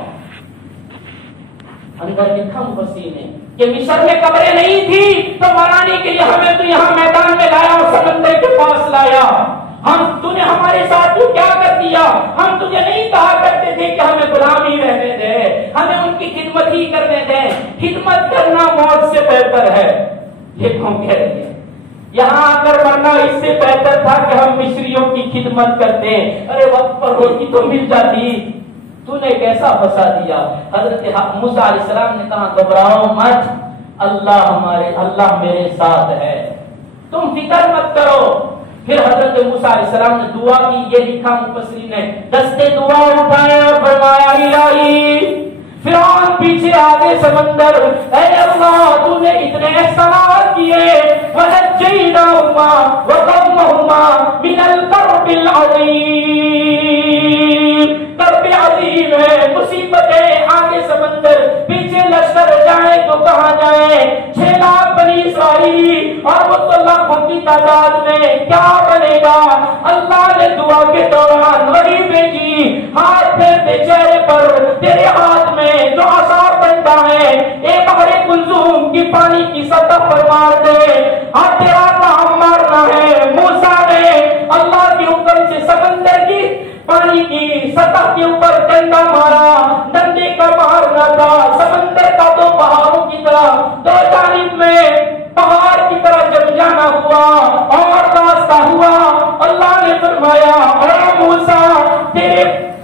اندر لکھا مفسرین نے کہ مصر میں قبریں نہیں تھی تو مرانے کے لیے ہمیں تو یہاں میدان میں لایا اور سمندر کے پاس لایا، تو نے ہمارے ساتھ تو کیا کر دیا؟ ہم تجھے نہیں کہا کرتے تھے کہ ہمیں غلامی رہنے دے، ہمیں ان کی خدمت ہی کرنے دے، خدمت کرنا موت سے بہتر ہے۔ یہ کون کہہ رہی ہے؟ یہاں آ کر مرنا اس سے بہتر تھا کہ ہم مصریوں کی خدمت کرتے، ارے وقت پر روٹی تو مل جاتی، تو نے کیسا پھنسا دیا۔ حضرت موسیٰ علیہ السلام نے کہا گھبراؤ مت، اللہ میرے ساتھ ہے، تم فکر مت کرو۔ پھر حضرت موسیٰ علیہ السلام نے دعا کی، یہ لکھا مفسرین نے، دستے دعا اٹھایا اور فرمایا الہی فرعون پیچھے آگے سمندر، اے اللہ تو نے اتنے احسانات کیے، وَنَجَّيْنَاهُمَا وَقَوْمَهُمَا مِنَ الْكَرْبِ الْعَظِيمِ، کرب عظیم ہے، مصیبتیں آگے سمندر، پیچھے لشکر جائیں تو کہاں جائیں، 6 لاکھ بنی اسرائیل اور وہ تو لاکھوں کی تعداد میں کیا بنے گا؟ اللہ نے دعا کے دوران وحی بھیجی، ہاتھ پھیرتے چہرے پر، تیرے ہاتھ میں جو عصا بنتا ہے ایک بحر کلثوم کی پانی کی سطح پر مار دے، اور تیرا کام مارنا ہے۔ موسیٰ نے اللہ کے حکم سے سمندر کی پانی کی سطح کے اوپر ڈنڈا مارا، ڈنڈے کا مارنا تھا، سمندر کا دو پہاڑوں کی طرح، دو جانب میں پہاڑ کی طرح جم جانا ہوا اور راستہ ہوا۔ اللہ نے فرمایا اے موسیٰ تیرے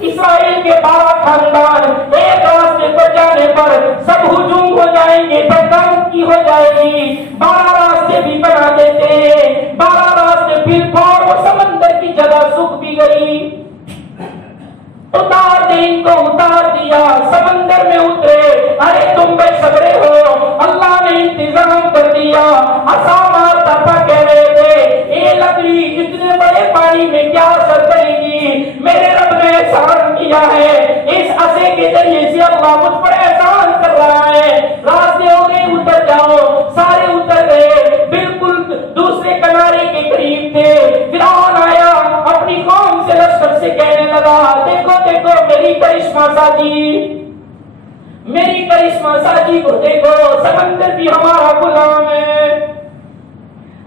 اسرائیل کے 12 خاندان ایک راستے پر جانے پر سب ہجوم ہو جائیں گے، بدنام کی ہو جائے گی، 12 راستے بھی بنا دیتے ہیں، 12 راستے پھر پھوڑ، وہ سمندر کی جگہ سوکھ بھی گئی، اتار دے ان کو، اتار دیا، سمندر میں اترے، ارے تم بے صبرے ہو، اللہ نے انتظام کر دیا، عصا مارتا تھا، کہہ رہے تھے اے لکڑی اتنے بڑے پانی میں کیا اثر کرے گی، میرے رب نے احسان کیا ہے، اس عصے کے ذریعے سے اللہ مجھ پر احسان کر رہا ہے، راستے ہو گئے اتر جاؤ، سارے اتر گئے، بالکل دوسرے کنارے کے قریب تھے، فرعون آیا اپنی قوم سے لشکر سے کہنے لگا دیکھو دیکھو میری کرشمہ سازی کو دیکھو، سمندر بھی ہمارا غلام ہے،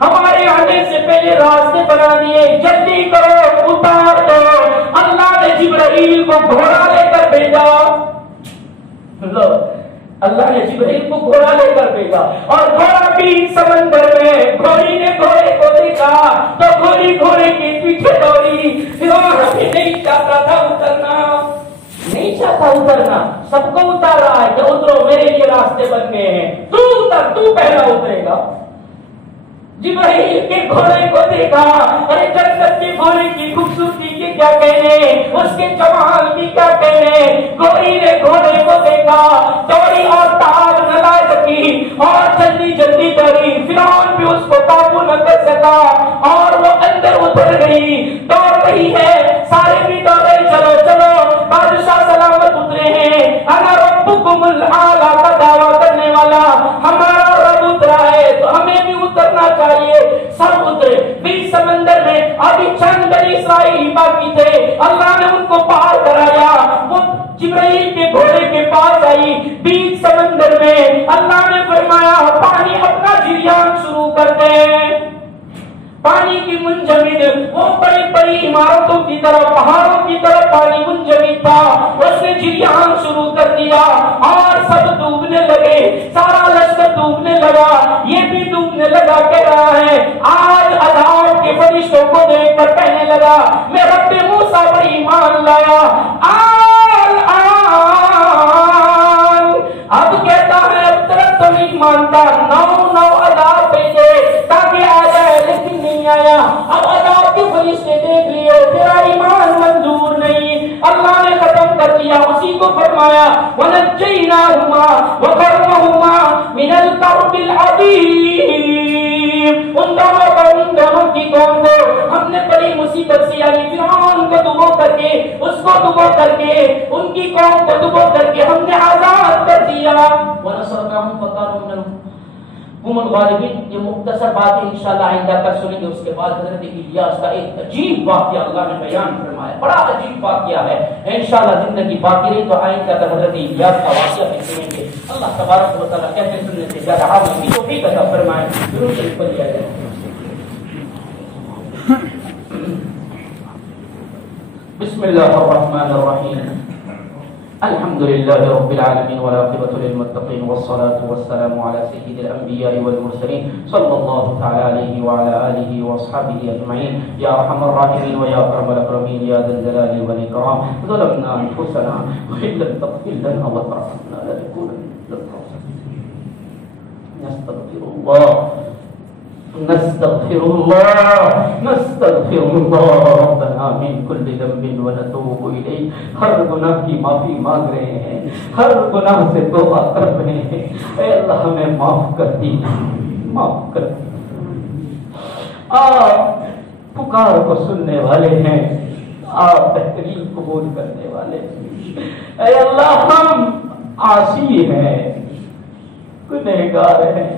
ہمارے آنے سے پہلے راستے بنا دیے، جلدی کرو اتار دو۔ اللہ نے جبرائیل کو گھوڑا لے کر بھیجا، اللہ نے جبرائیل کو گھوڑا لے کر بھیجا اور گھوڑا بھی سمندر میں، گھوڑی نے گھوڑے کو دیکھا تو گھوڑی گھوڑے کے پیچھے دوڑی، فرعون ابھی نہیں چاہتا تھا اترنا، نہیں چاہتا اترنا، سب کو اتار رہا ہے کہ اترو میرے لیے راستے بن گئے ہیں، تو اتر، تو پہلا اترے گا۔ جبرائیل کے گھوڑے کو دیکھا، ارے جنت کے گھوڑے کی خوبصورتی کے کیا کہنے، اس کے جمال کی کیا کہنے، گھوڑی نے گھوڑے کو دیکھا، دوڑی اور تاج نہ لا سکی اور جلدی جلدی دوڑی، فرعون بھی اس کو قابو نہ کر سکا اور وہ اندر اتر گئی، دوڑ رہی ہے، سارے بھی دوڑ رہے، چلو چلو، بادشاہ سلامت اترے ہیں، انا ربکم الاعلی کا دعویٰ کرنے والا ہمارا رب اترا ہے تو ہمیں بھی اترنا چاہیے، سب اترے، بیچ سمندر میں ابھی چند بنی اسرائیل باقی تھے، اللہ نے ان کو پار کرایا، وہ جبرائیل کے گھوڑے کے پاس آئی، بیچ سمندر میں اللہ نے فرمایا پانی اپنا جریان شروع کر دے، پانی کی منجمد، وہ بڑی بڑی عمارتوں کی طرف، پہاڑوں کی طرف پانی منجمد تھا، اس نے جریان شروع کر دیا اور سب ڈوبنے لگے، سارا لشکر ڈوبنے لگا، یہ بھی ڈوبنے لگا، کہہ رہا ہے آج عذاب کے فرشتوں کو دیکھ کر کہنے لگا میں رب موسیٰ پر ایمان لایا، اب کہتا ہے اب تک تو نہیں مانتا، نو عذاب بھیجے تاکہ فرمایا وَنَجَّيْنَاهُمَا وَقَوْمَهُمَا مِنَ الْكَرْبِ الْعَظِيمِ، ان دونوں کی قوم کو ہم نے بڑی مصیبت سے یعنی فرعون کو دبو کر کے اس کو دبو کر کے ان کی قوم کو دبو کر کے ہم نے آزاد کر دیا. وَنَصَرْنَاهُمْ فَكَانُوا مِنَ الْغَالِبِينَ. یہ مختصر بات ہے انشاءاللہ آئندہ کل سنیں گے. اس کے بعد حضرت الیاس کا ایک عجیب واقعہ اللہ نے بیان فرمایا، بڑا عجیب واقعہ ہے. انشاءاللہ زندگی باقی رہی تو آئندہ کل حضرت الیاس کا واقعہ بھی سنیں گے. اللہ تبارک و تعالیٰ کہتے سننے سے زیادہ عامل کی توفیق عطا فرمائے. ضرور شریف پڑھ لیا جائے. بسم اللہ الرحمن الرحیم. الحمد للہ رب العالمین والعاقبۃ للمتقین والصلاة والسلام علی سید الانبیاء والمرسلین صلی اللہ تعالی علیہ وعلی آلہ واصحابہ اجمعین. یا ارحم الراحمین و یا اکرم الاکرمین یا ذا الجلال والاکرام. ظلمنا انفسنا وان لم تغفر لنا وترحمنا لنكونن من الخاسرین. نستغفر اللہ نستغفر اللہ ربنا من کل ذنب ونتوب الیہ. ہر گناہ کی معافی مانگ رہے ہیں، ہر گناہ سے توبہ کر رہے ہیں. اے اللہ ہمیں معاف کر دیجیے، معاف کر دیجیے. آپ پکار کو سننے والے ہیں، آپ بہترین قبول کرنے والے ہیں. اے اللہ ہم عاصی ہیں، گنہگار ہیں،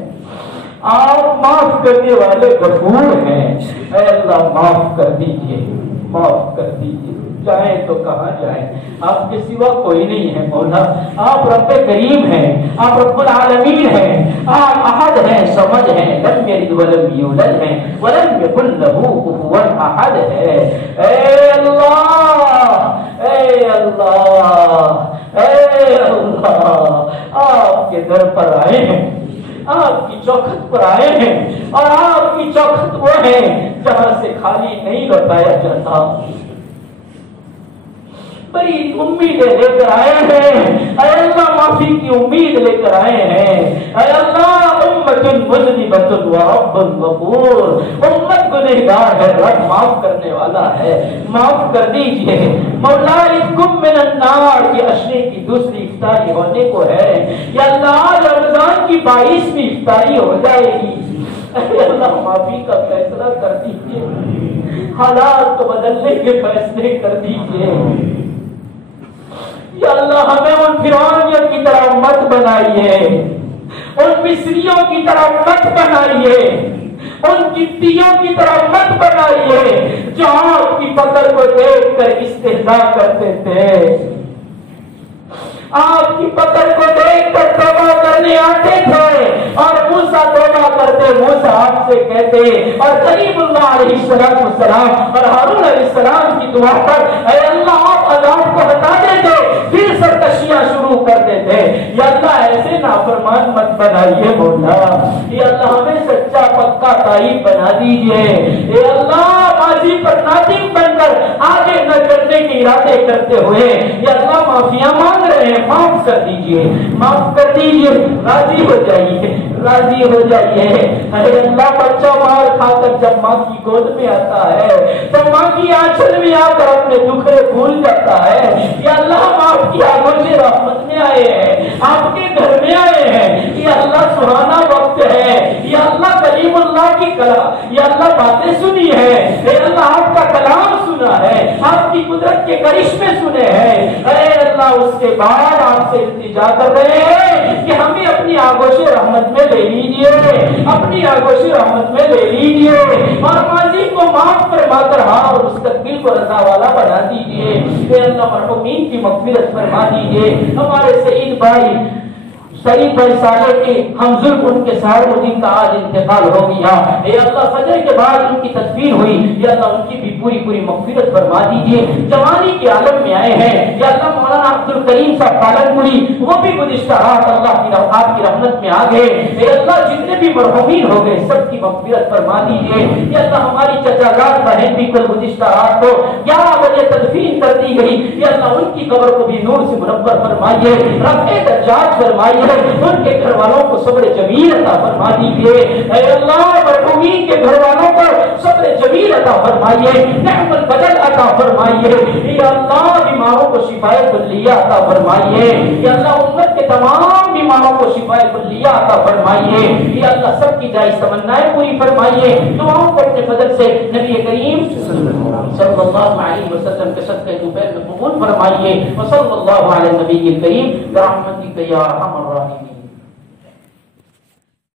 آپ معاف کرنے والے غفور ہیں. اے اللہ معاف کر دیجئے، معاف کر دیجئے. جائیں تو کہاں جائیں، آپ کے سوا کوئی نہیں ہے مولا. آپ رب کریم ہیں، آپ رب العالمین ہیں، آپ احد ہیں، صمد ہیں، لم یلد ولم یولد ہیں، ولم یکن لہ کفوا احد ہے. اے اللہ، اے اللہ، اے اللہ، آپ کے در پر آئے ہیں، آپ کی چوکھٹ پر آئے ہیں، اور آپ کی چوکھٹ وہ ہے جہاں سے خالی نہیں لوٹایا جاتا. بڑی امیدیں لے کر آئے ہیں. اے اللہ معافی کی امید لے کر آئے ہیں. اے اللہ امت مذنبۃ و رب غفور، امت گنہگار ہے، رب معاف کرنے والا ہے، معاف کر دیجئے. مولا اتقم من النار کی عشرے کی دوسری افطاری ہونے کو ہے. یا اللہ آج رمضان کی 22ویں افطاری ہو جائے گی. اے اللہ معافی کا فیصلہ کر دیجئے، حالات کو بدلنے کے فیصلے کر دیجئے. یا اللہ ہمیں ان فرعونیوں کی طرح مت بنائیے، ان مصریوں کی طرح مت بنائیے، ان قبطیوں کی طرح مت بنائیے جو آپ کی پکڑ کو دیکھ کر استہزاء کرتے تھے، آپ کی پکڑ کو دیکھ کر توبہ کرنے آتے تھے. اور موسیٰ توبہ کرتے، موسیٰ آپ سے کہتے، اور کلیم اللہ علیہ السلام اور ہارون علیہ السلام کی دعا پر اے اللہ آپ عذاب کو ہٹا دیتے، پھر سرکشیاں شروع کرتے تھے. یا اللہ ایسے نافرمان مت بنائیے مولا. یا اللہ ہمیں سچا پکا تائب بنا دیجئے. اے اللہ ماضی پر نادم بن کر آگے نہ کرنے کے ارادے کرتے ہوئے یا اللہ معافیاں مانگ رہے ہیں، معاف کر دیجئے، معاف کر دیجئے. راضی ہو جائیے، راضی ہو جائیے. ارے اللہ بچہ مار کھا کر جب ماں کی گود میں آتا ہے، جب ماں کی آنچل میں آ کر اپنے دکھڑے بھول جاتا ہے. یا اللہ معاف کی آگوش رحمت میں آئے ہیں، آپ کے گھر میں آئے ہیں. یا اللہ سہانا وقت ہے. یا اللہ کلیم اللہ کی کلام، یا اللہ باتیں سنی ہے. اے اللہ آپ کا کلام سنا ہے، آپ کی قدرت کے کرشمے سنے ہیں. اے اللہ اس کے بعد آپ سے التجا کر رہے ہیں کہ ہمیں اپنی آگوش رحمت میں لے لیجیے، اپنی آگوش رحمت میں لے لیجیے. اور ماضی کو معاف فرما کر ہاں اور مستقبل کو رضا والا بنا دیجیے. اے اللہ مرحومین کی مغفرت فرما دیجیے. ہمارے سعید بھائی صالح کے ہم ظلم ان کے الدین کا آج انتقال ہو گیا. اے اللہ فجر کے بعد ان کی تدفین ہوئی. یا اللہ ان کی بھی پوری مغفرت فرما دیجیے. جوانی کے عالم میں آئے ہیں. یا اللہ مولانا عبد الکریم صاحب پالن پوری وہ بھی گزشتہ رات اللہ کی آپ کی رحمت میں آ گئے. اے اللہ جتنے بھی مرحومین ہو گئے سب کی مغفرت فرما دیجیے. یا اللہ ہماری چچا زاد بہن بھی کل گزشتہ رات کو 11 بجے تدفین کر دی گئی. یا اللہ ان کی قبر کو بھی نور سے منور فرمائیے، رفع درجات فرمائیے، ان کے گھر والوں کو صبر جمیل عطا فرما دیجیے. اے اللہ مرحومین کے گھر والوں کو صبر جمیل عطا فرمائیے، نعم البدل عطا فرمائیے، یا اللہ بیماروں کو شفا کلیہ عطا فرمائیے، یا اللہ امت کے تمام بیماروں کو شفا کلیہ عطا فرمائیے، یا اللہ سب کی جائز تمنائیں پوری فرمائیے، دعاؤں کو اپنے فضل سے نبی کریم صلی اللہ علیہ وسلم کے صدقے دوپہر میں قبول فرمائیے، وصلی اللہ علی النبی الکریم برحمتک یا ارحم الراحمین۔